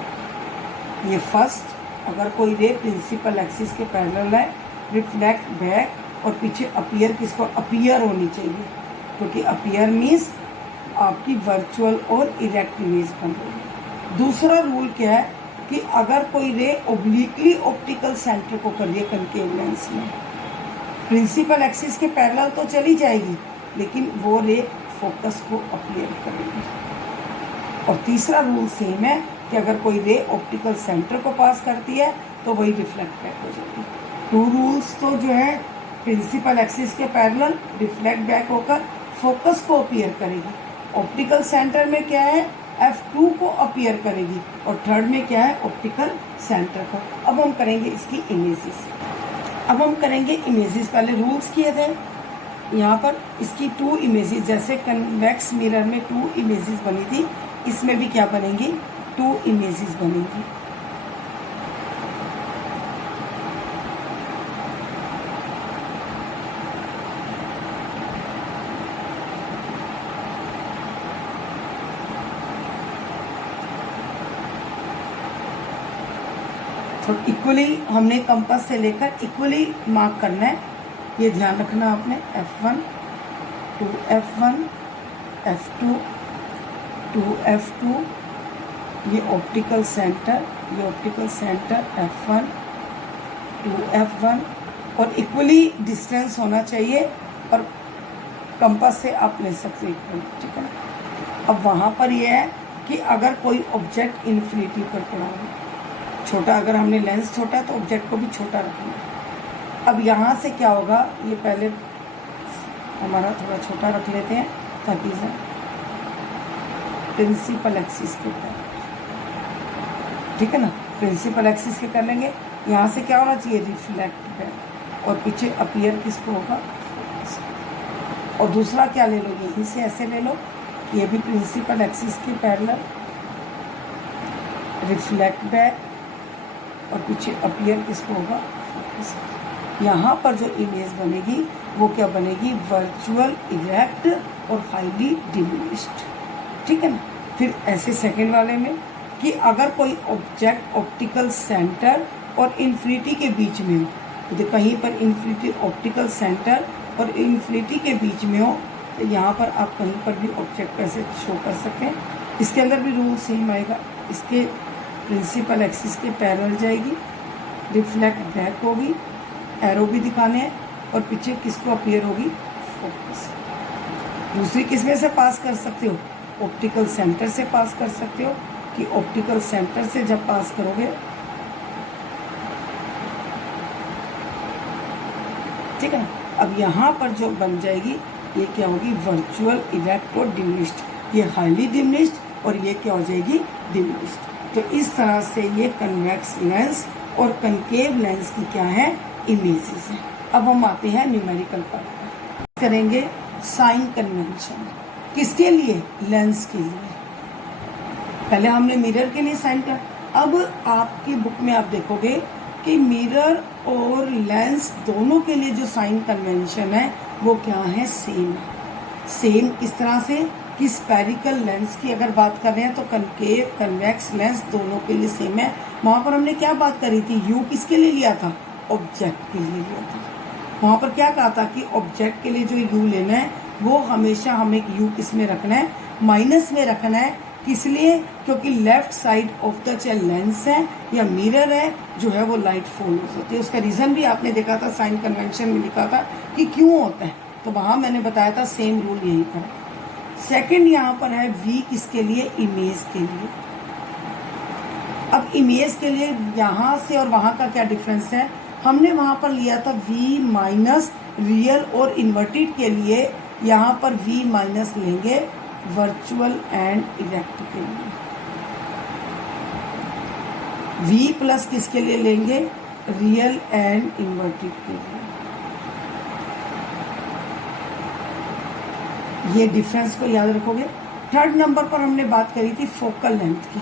ये फर्स्ट, अगर कोई रे प्रिंसिपल एक्सिस के पैरेलल है, रिफ्लेक्ट बैक और पीछे अपीयर किसको, अपीयर होनी चाहिए, क्योंकि अपीयर मीन्स आपकी वर्चुअल और इरेक्ट इमेज बन रही है। दूसरा रूल क्या है कि अगर कोई रे ओब्लिकली ऑप्टिकल सेंटर को कर रही है कनकेव लेंस में, प्रिंसिपल एक्सिस के पैरेलल तो चली जाएगी लेकिन वो रे फोकस को अपीयर करेगी। और तीसरा रूल सेम है कि अगर कोई रे ऑप्टिकल सेंटर को पास करती है तो वही रिफ्लेक्ट बैक हो जाएगी। 2 रूल्स तो जो है प्रिंसिपल एक्सिस के पैरेलल रिफ्लेक्ट बैक होकर फोकस को अपीयर करेगी। ऑप्टिकल सेंटर में क्या है, F2 को अपीयर करेगी और थर्ड में क्या है, ऑप्टिकल सेंटर को। अब हम करेंगे इसकी इमेजेस। पहले रूल्स किए थे यहाँ पर। इसकी 2 इमेजेस, जैसे कन्वेक्स मिरर में 2 इमेजेस बनी थी, इसमें भी क्या बनेंगी, 2 इमेजेस बनेंगी। तो इक्वली हमने कंपास से लेकर इक्वली मार्क करना है, ये ध्यान रखना आपने। F1 to F1, F2 to F2, ये optical centre, F1 to F1, और इक्वली डिस्टेंस होना चाहिए और कंपास से आप ले सकते हो इक्वली, ठीक है ना। अब वहाँ पर ये है कि अगर कोई ऑब्जेक्ट इन्फिनिटी पर पड़ा हो, छोटा, अगर हमने लेंस छोटा है तो ऑब्जेक्ट को भी छोटा रखना है। अब यहाँ से क्या होगा, ये पहले हमारा थोड़ा छोटा रख लेते हैं ताकि प्रिंसिपल एक्सिस के ऊपर, ठीक है ना, प्रिंसिपल एक्सिस के कर लेंगे। यहाँ से क्या होना चाहिए, रिफ्लेक्ट बैक, और पीछे अपीयर किसको होगा, और दूसरा क्या ले लो, यहीं से ऐसे ले लो, ये भी प्रिंसिपल एक्सिस के पैरेलल, रिफ्लेक्ट बैक, और पीछे अपीयर किसको होगा, यहाँ पर जो इमेज बनेगी वो क्या बनेगी, वर्चुअल, इरेक्ट और हाईली डिमिनिश्ड, ठीक है ना। फिर ऐसे सेकंड वाले में कि अगर कोई ऑब्जेक्ट ऑप्टिकल सेंटर और इन्फिनिटी के बीच में हो, तो कहीं पर इन्फिनिटी, ऑप्टिकल सेंटर और इन्फिनिटी के बीच में हो, तो यहाँ पर आप कहीं पर भी ऑब्जेक्ट ऐसे शो कर सकते हैं। इसके अंदर भी रूल सेम आएगा, इसके प्रिंसिपल एक्सिस के पैरेलल जाएगी, रिफ्लेक्ट बैक होगी, एरो भी दिखाने हैं, और पीछे किसको अपीयर होगी, फोकस। दूसरी किसमें से पास कर सकते हो, ऑप्टिकल सेंटर से पास कर सकते हो, कि ऑप्टिकल सेंटर से जब पास करोगे, ठीक है ना। अब यहाँ पर जो बन जाएगी, ये क्या होगी, वर्चुअल, इरेक्ट और डिमिनिश्ड। ये हाईली डिमिनिश्ड और ये क्या हो जाएगी, डिमिनिश्ड। तो इस तरह से ये कन्वेक्स लेंस और कनकेव लेंस की क्या है, इमेजेस है। अब हम आते हैं न्यूमेरिकल पर, करेंगे साइन कन्वेंशन। किसके लिए, लेंस के लिए। पहले हमने मिरर के लिए साइन कर, अब आपकी बुक में आप देखोगे कि मिरर और लेंस दोनों के लिए जो साइन कन्वेंशन है वो क्या है, सेम है। सेम किस तरह से, कि स्फेरिकल लेंस की अगर बात कर रहे हैं तो कनकेव, कन्वेक्स लेंस दोनों के लिए सेम है। वहाँ पर हमने क्या बात करी थी, यू किसके लिए लिया था, ऑब्जेक्ट के लिए लिया था। वहाँ पर क्या कहा था कि ऑब्जेक्ट के लिए जो यू लेना है वो हमेशा हमें यू किस में रखना है, माइनस में रखना है। किस लिए, क्योंकि लेफ्ट साइड ऑफ द चाहे लेंस है या मिरर है जो है वो लाइट फॉल होती है। उसका रीजन भी आपने देखा था, साइन कन्वेंशन में लिखा था कि क्यों होता है, तो वहाँ मैंने बताया था सेम रूल यहीं पर है। सेकंड यहाँ पर है वी किसके लिए, इमेज के लिए। अब इमेज के लिए यहाँ से और वहाँ का क्या डिफरेंस है, हमने वहाँ पर लिया था वी माइनस रियल और इन्वर्टेड के लिए, यहाँ पर वी माइनस लेंगे वर्चुअल एंड इरेक्ट के लिए। वी प्लस किसके लिए लेंगे, रियल एंड इन्वर्टेड के लिए। ये डिफरेंस को याद रखोगे। थर्ड नंबर पर हमने बात करी थी फोकल लेंथ की।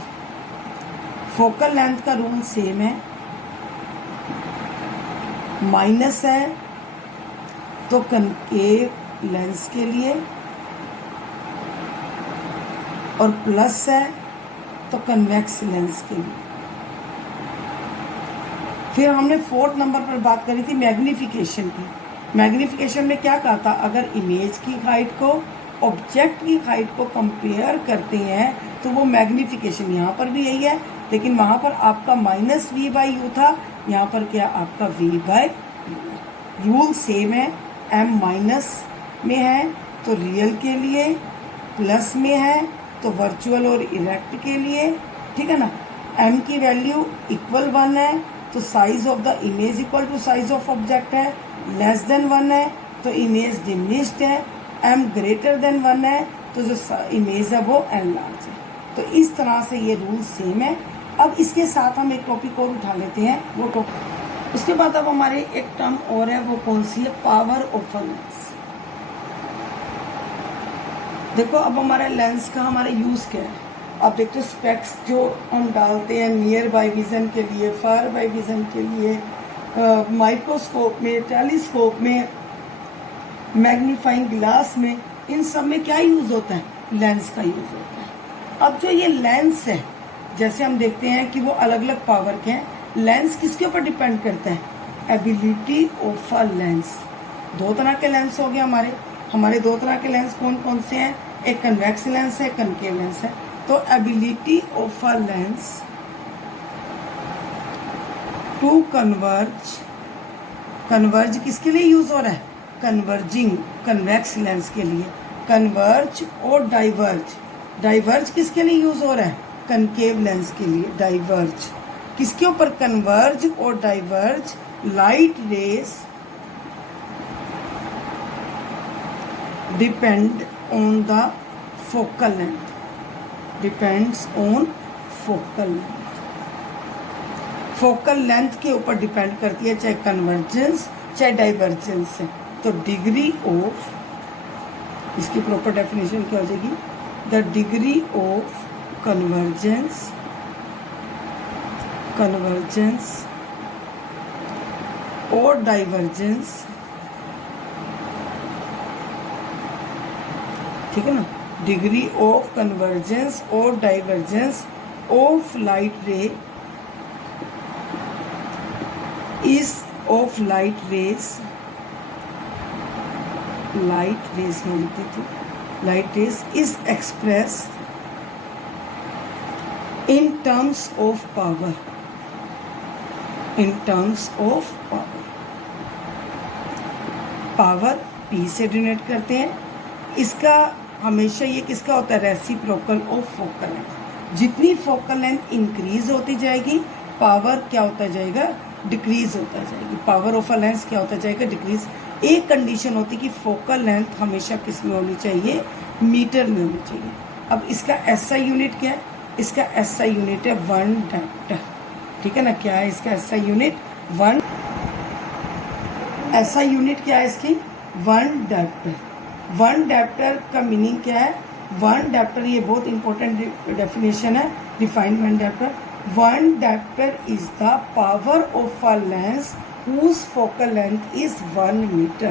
फोकल लेंथ का रूल सेम है, माइनस है तो कनकेव लेंस के लिए और प्लस है तो कन्वेक्स लेंस के लिए। फिर हमने फोर्थ नंबर पर बात करी थी मैग्निफिकेशन की। मैग्निफिकेशन में क्या कहा था, अगर इमेज की हाइट को ऑब्जेक्ट की हाइट को कंपेयर करते हैं तो वो मैग्निफिकेशन, यहाँ पर भी यही है, लेकिन वहाँ पर आपका माइनस वी बाई यू था, यहाँ पर क्या आपका V by U. Rule same है, एम माइनस में है तो रियल के लिए, प्लस में है तो वर्चुअल और इरेक्ट के लिए, ठीक है ना। एम की वैल्यू इक्वल 1 है तो size of the image equal to size of object है, लेस देन 1 है तो इमेज डिमिनिश्ड है, m ग्रेटर देन 1 है तो जो इमेज है वो एनलार्ज है। तो इस तरह से ये रूल सेम है। अब इसके साथ हम एक टॉपिक और उठा लेते हैं, वो टॉपिक उसके बाद अब हमारे एक टर्म और है, वो कौन सी है, पावर ऑफ अ लेंस। देखो अब हमारे लेंस का हमारा यूज क्या है। आप देखते हो स्पेक्स जो हम डालते हैं नियर बाय विजन के लिए, फार बाय विजन के लिए, माइक्रोस्कोप में, टेलीस्कोप में, मैग्नीफाइंग ग्लास में, इन सब में क्या यूज होता है, लेंस का यूज होता है। अब जो ये लेंस है, जैसे हम देखते हैं कि वो अलग अलग पावर के हैं, लेंस किसके ऊपर डिपेंड करता है, एबिलिटी ऑफ अ लेंस। दो तरह के लेंस हो गए हमारे दो तरह के लेंस कौन कौन से हैं, एक कन्वेक्स लेंस है, कनकेव लेंस है। तो ability of a lens to converge किसके लिए यूज हो रहा है, कन्वर्जिंग, कन्वेक्स लेंस के लिए। कन्वर्ज और डाइवर्ज किसके लिए यूज हो रहा है, कनकेव लेंस के लिए। डाइवर्ज किसके ऊपर, कन्वर्ज और diverge light rays depend on the focal length, depends on focal length. Focal length के ऊपर डिपेंड करती है, चाहे कन्वर्जेंस चाहे डाइवर्जेंस है। तो डिग्री ऑफ, इसकी प्रॉपर डेफिनेशन क्या हो जाएगी, द डिग्री ऑफ कन्वर्जेंस और डाइवर्जेंस, ठीक है ना, डिग्री ऑफ कन्वर्जेंस और डाइवर्जेंस ऑफ लाइट रे इज ऑफ लाइट रेज में लिखते थे, light rays is express in terms of power, power P से डिनोट करते हैं। इसका हमेशा ये किसका होता है, रेसिप्रोकल ऑफ फोकल लेंथ। जितनी फोकल लेंथ इंक्रीज होती जाएगी, पावर क्या होता जाएगा, डिक्रीज होता जाएगी। पावर ऑफ अ लेंस क्या होता जाएगा, डिक्रीज। एक कंडीशन होती कि फोकल लेंथ हमेशा किस में होनी चाहिए, मीटर में होनी चाहिए। अब इसका एसआई यूनिट क्या है, इसका एसआई यूनिट है 1 डायप्टर, ठीक है ना। क्या है इसका एसआई यूनिट, 1। एसआई यूनिट क्या है इसकी, 1 डायप्टर। 1 डायप्टर का मीनिंग क्या है, 1 डायप्टर, ये बहुत इंपॉर्टेंट डेफिनेशन है, defined 1 dioptre. 1 dioptre is the power of a lens whose focal length is 1 meter,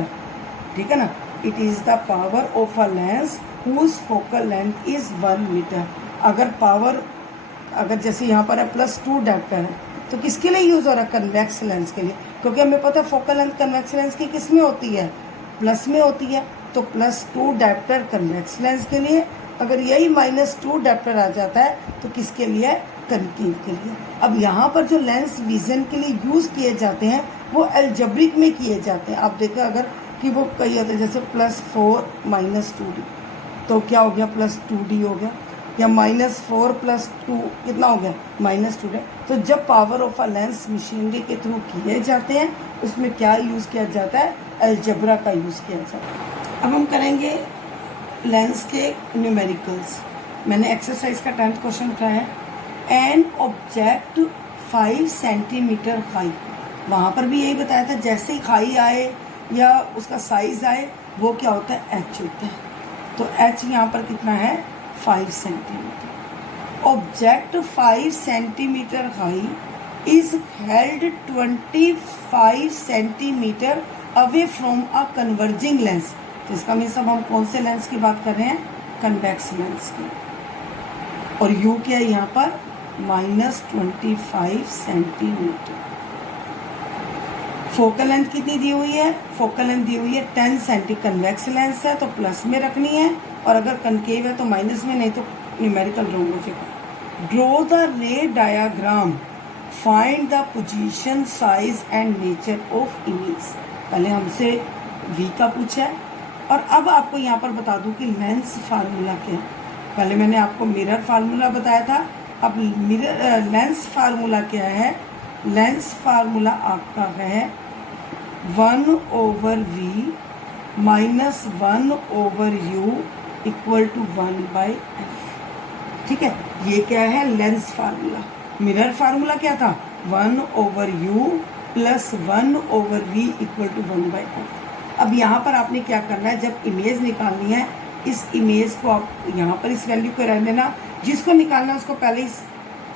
ठीक है ना। It is the power of a lens whose focal length is 1 meter। अगर जैसे यहाँ पर है +2 डायप्टर है, तो किसके लिए यूज हो रहा है, कन्वेक्स लेंस के लिए, क्योंकि हमें पता है फोकल लेंथ कन्वेक्स लेंस की किस में होती है, प्लस में होती है। तो +2 डायप्टर कन्वेक्स लेंस के लिए, अगर यही -2 डायप्टर आ जाता है तो किसके लिए, कनकेव के लिए। अब यहाँ पर जो लेंस विजन के लिए यूज किए जाते हैं वो अलजेब्रिक में किए जाते हैं। आप देखो अगर कि वो कई होते हैं, जैसे +4 -2D, तो क्या हो गया, +2D हो गया, या -4 + 2 कितना हो गया, -2D। तो जब power of a lens machinery के थ्रू किए जाते हैं, उसमें क्या यूज़ किया जाता है, अलजेब्रा का यूज़ किया जाता है। अब हम करेंगे लेंस के न्यूमेरिकल्स। मैंने एक्सरसाइज का 10th क्वेश्चन उठाया है। एन ऑब्जेक्ट 5 सेंटीमीटर हाई, वहाँ पर भी यही बताया था, जैसे ही हाई आए या उसका साइज आए वो क्या होता है, एच होता है। तो एच यहाँ पर कितना है, 5 centimetre. Object 5 centimetre high is held 25 centimetre away from a converging lens. तो इसका मीन्स अब हम कौन से लेंस की बात कर रहे हैं, कन्वेक्स लेंस की। और यू क्या है यहाँ पर, -25 सेंटीमीटर। फोकल लेंथ कितनी दी हुई है, फोकल लेंथ दी हुई है 10 सेंटी। कन्वेक्स लेंस है तो प्लस में रखनी है, और अगर कनकेव है तो माइनस में, नहीं तो न्यूमेरिकल रॉन्ग हो जाएगा। ड्रॉ द रे diagram, find the position, size and nature of image. पहले हमसे वी का पूछा है, और अब आपको यहाँ पर बता दूं कि लेंस फार्मूला क्या है। पहले मैंने आपको मिरर फार्मूला बताया था, अब मिरर लेंस फार्मूला क्या है, लेंस फार्मूला आपका है 1/v minus 1/u equal to 1/f। ठीक है, ये क्या है? Lens formula. मिरर फार्मूला क्या था? 1/u plus 1/v equal to 1/f। अब यहाँ पर आपने क्या करना है, जब इमेज निकालनी है, इस इमेज को आप यहाँ पर इस वैल्यू को रहने देना, जिसको निकालना है उसको पहले ही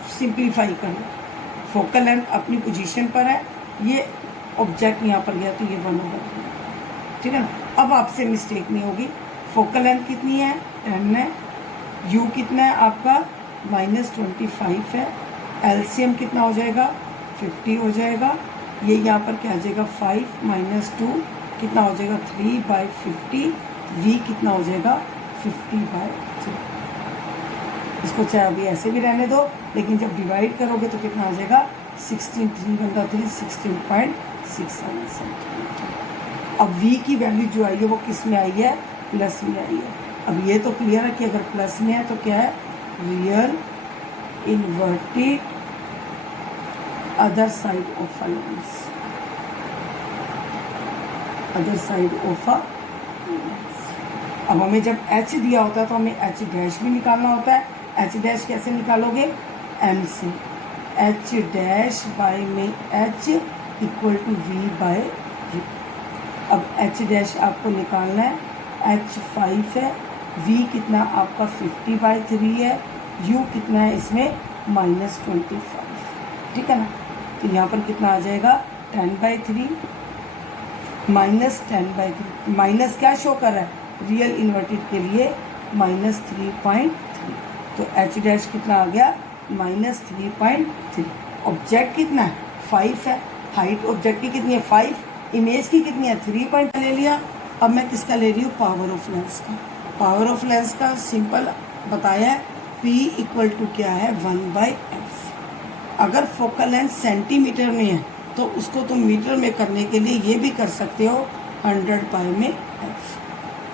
सिंप्लीफाई करना। फोकल लेंथ अपनी पोजीशन पर है, ये ऑब्जेक्ट यहाँ पर गया तो ये 1/v, ठीक है ना। अब आपसे मिस्टेक नहीं होगी। फोकल लेंथ कितनी है? 10 है। यू कितना है आपका? -25 है। एलसीएम कितना हो जाएगा? 50 हो जाएगा। ये यहाँ पर क्या आ जाएगा? 5 - 2 कितना हो जाएगा? 3/50। v कितना हो जाएगा? 50/3। इसको चाहे अभी ऐसे भी रहने दो, लेकिन जब डिवाइड करोगे तो कितना आ जाएगा? 16, 16.67 सेंटीमीटर। अब v की वैल्यू जो आई है वो किस में आई है? प्लस में आई है। अब ये तो क्लियर है कि अगर प्लस में है तो क्या है? Real inverted other side of a lens, other side of a lens. अब हमें जब h दिया होता है तो हमें h डैश भी निकालना होता है। h डैश कैसे निकालोगे? m से। h डैश बाय में h इक्वल टू v/u। अब h डैश आपको निकालना है, h 5 है, v कितना आपका 50/3 है, u कितना है इसमें? -25, ठीक है ना। तो यहाँ पर कितना आ जाएगा? 10/3 -10/3। माइनस क्या शो कर रहा है? रियल इन्वर्टेड के लिए -3.3। तो h डैश कितना आ गया? -3.3। ऑब्जेक्ट कितना है? 5 है। हाइट ऑब्जेक्ट की कितनी है? 5। इमेज की कितनी है? 3 पॉइंट ले लिया। अब मैं किसका ले रही हूँ? पावर ऑफ लेंस का। पावर ऑफ लेंस का सिंपल बताया है, P इक्वल टू क्या है? 1/f। अगर फोकल लेंथ सेंटीमीटर में है तो उसको तुम मीटर में करने के लिए ये भी कर सकते हो 100/f।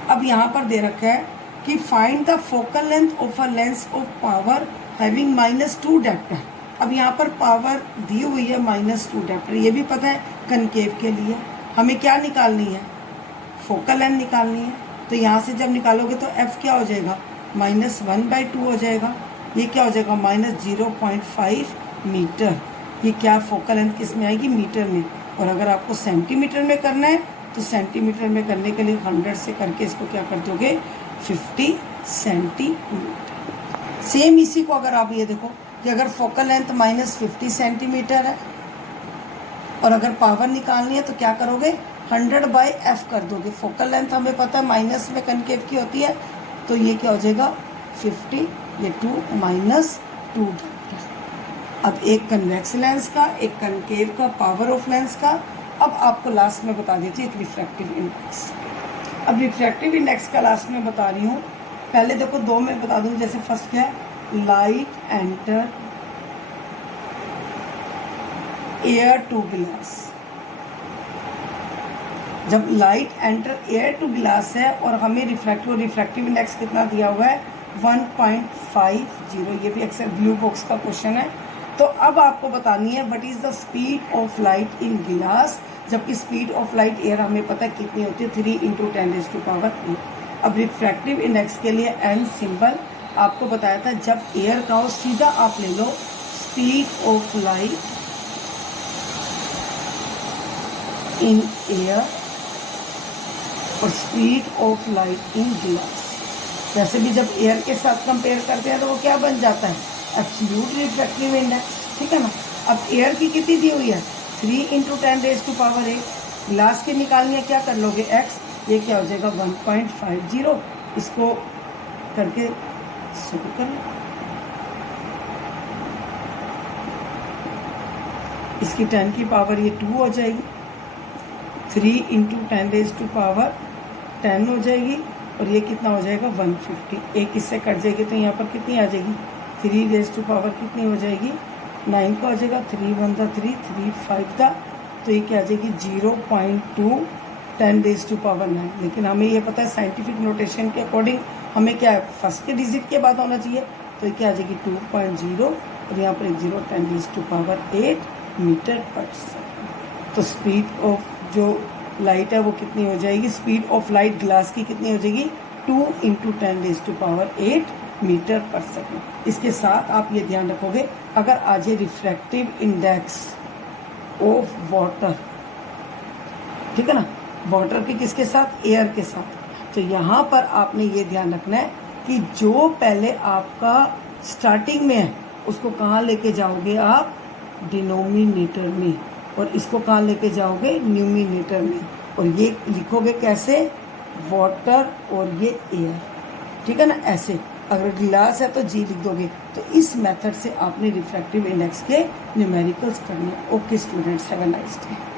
अब यहाँ पर दे रखा है कि find the focal length of a lens of power having -2 dioptre. अब यहाँ पर पावर दी हुई है -2 डायप्टर, ये भी पता है कनकेव के लिए हमें क्या निकालनी है? फोकल लेंथ निकालनी है। तो यहाँ से जब निकालोगे तो f क्या हो जाएगा? -1/2 हो जाएगा। ये क्या हो जाएगा? -0.5 मीटर। ये क्या फोकल लेंथ किस में आएगी? मीटर में। और अगर आपको सेंटीमीटर में करना है तो सेंटीमीटर में करने के लिए 100 से करके इसको क्या कर दोगे? 50 सेंटीमीटर। सेम इसी को अगर आप ये देखो कि अगर फोकल लेंथ -50 सेंटीमीटर है और अगर पावर निकालनी है तो क्या करोगे? 100/f कर दोगे। फोकल लेंथ हमें पता है माइनस में कनकेव की होती है, तो ये क्या हो जाएगा? 50, ये 2 -2। अब एक कन्वेक्स लेंस का, एक कनकेव का, पावर ऑफ लेंस का। अब आपको लास्ट में बता देती हूँ एक रिफ्रैक्टिव इंडेक्स। अब रिफ्रैक्टिव इंडेक्स का लास्ट में बता रही हूँ। पहले देखो 2 में बता दूँ। जैसे फर्स्ट क्या है? Light enter air to glass. जब light enter air to glass है और हमें रिफ्रैक्टिव इंडेक्स कितना दिया हुआ है? 1.50। ये भी अक्सर ब्लू बॉक्स का क्वेश्चन है। तो अब आपको बतानी है what is the speed of light in glass, जबकि स्पीड ऑफ लाइट एयर हमें पता है कितनी होती है? 3 × 10⁸। अब रिफ्रैक्टिव इंडेक्स के लिए n सिंबल आपको बताया था, जब एयर का हो सीधा आप ले लो speed of light in air और speed of light in glass. वैसे भी जब एयर के साथ कंपेयर करते हैं तो वो क्या बन जाता है? एब्सोल्यूट रिफ्रैक्टिव इंडेक्स, ठीक है ना। अब एयर की कितनी दी हुई है? 3 × 10⁸। ग्लास की निकालनी है, क्या कर लोगे? x। ये क्या हो जाएगा? 1.50। इसको करके शुरू कर लो। इसकी 10 की पावर ये 2 हो जाएगी। 3 × 10⁻10 हो जाएगी और ये कितना हो जाएगा? 150। एक इससे कट जाएगी तो यहाँ पर कितनी आ जाएगी? 3 कितनी हो जाएगी? 9 का हो जाएगा। 3 × 1 = 3, 3 × 5 था, तो ये क्या आ जाएगी? 0.2 10⁻9। लेकिन हमें ये पता है साइंटिफिक नोटेशन के अकॉर्डिंग हमें क्या है? फर्स्ट के डिजिट के बाद होना चाहिए। तो ये क्या आ जाएगी? 2.0 और यहाँ पर एक 0 10⁻8 मीटर पर सेकेंड। तो स्पीड ऑफ जो लाइट है वो कितनी हो जाएगी, स्पीड ऑफ लाइट ग्लास की कितनी हो जाएगी, 2 × 10⁸ मीटर पर सेकेंड। इसके साथ आप ये ध्यान रखोगे, अगर आज ये रिफ्रैक्टिव इंडेक्स ऑफ वाटर, ठीक है ना, वाटर के किसके साथ, एयर के साथ, तो यहाँ पर आपने ये ध्यान रखना है कि जो पहले आपका स्टार्टिंग में है उसको कहाँ लेके जाओगे आप, डिनोमिनेटर में, और इसको कहाँ लेके जाओगे, न्यूमिनेटर में, और ये लिखोगे कैसे, वाटर और ये एयर, ठीक है ना, ऐसे। अगर गिलास है तो जी लिख दोगे। तो इस मेथड से आपने रिफ्रैक्टिव इंडेक्स के न्यूमेरिकल्स करने। Okay students, have a nice day.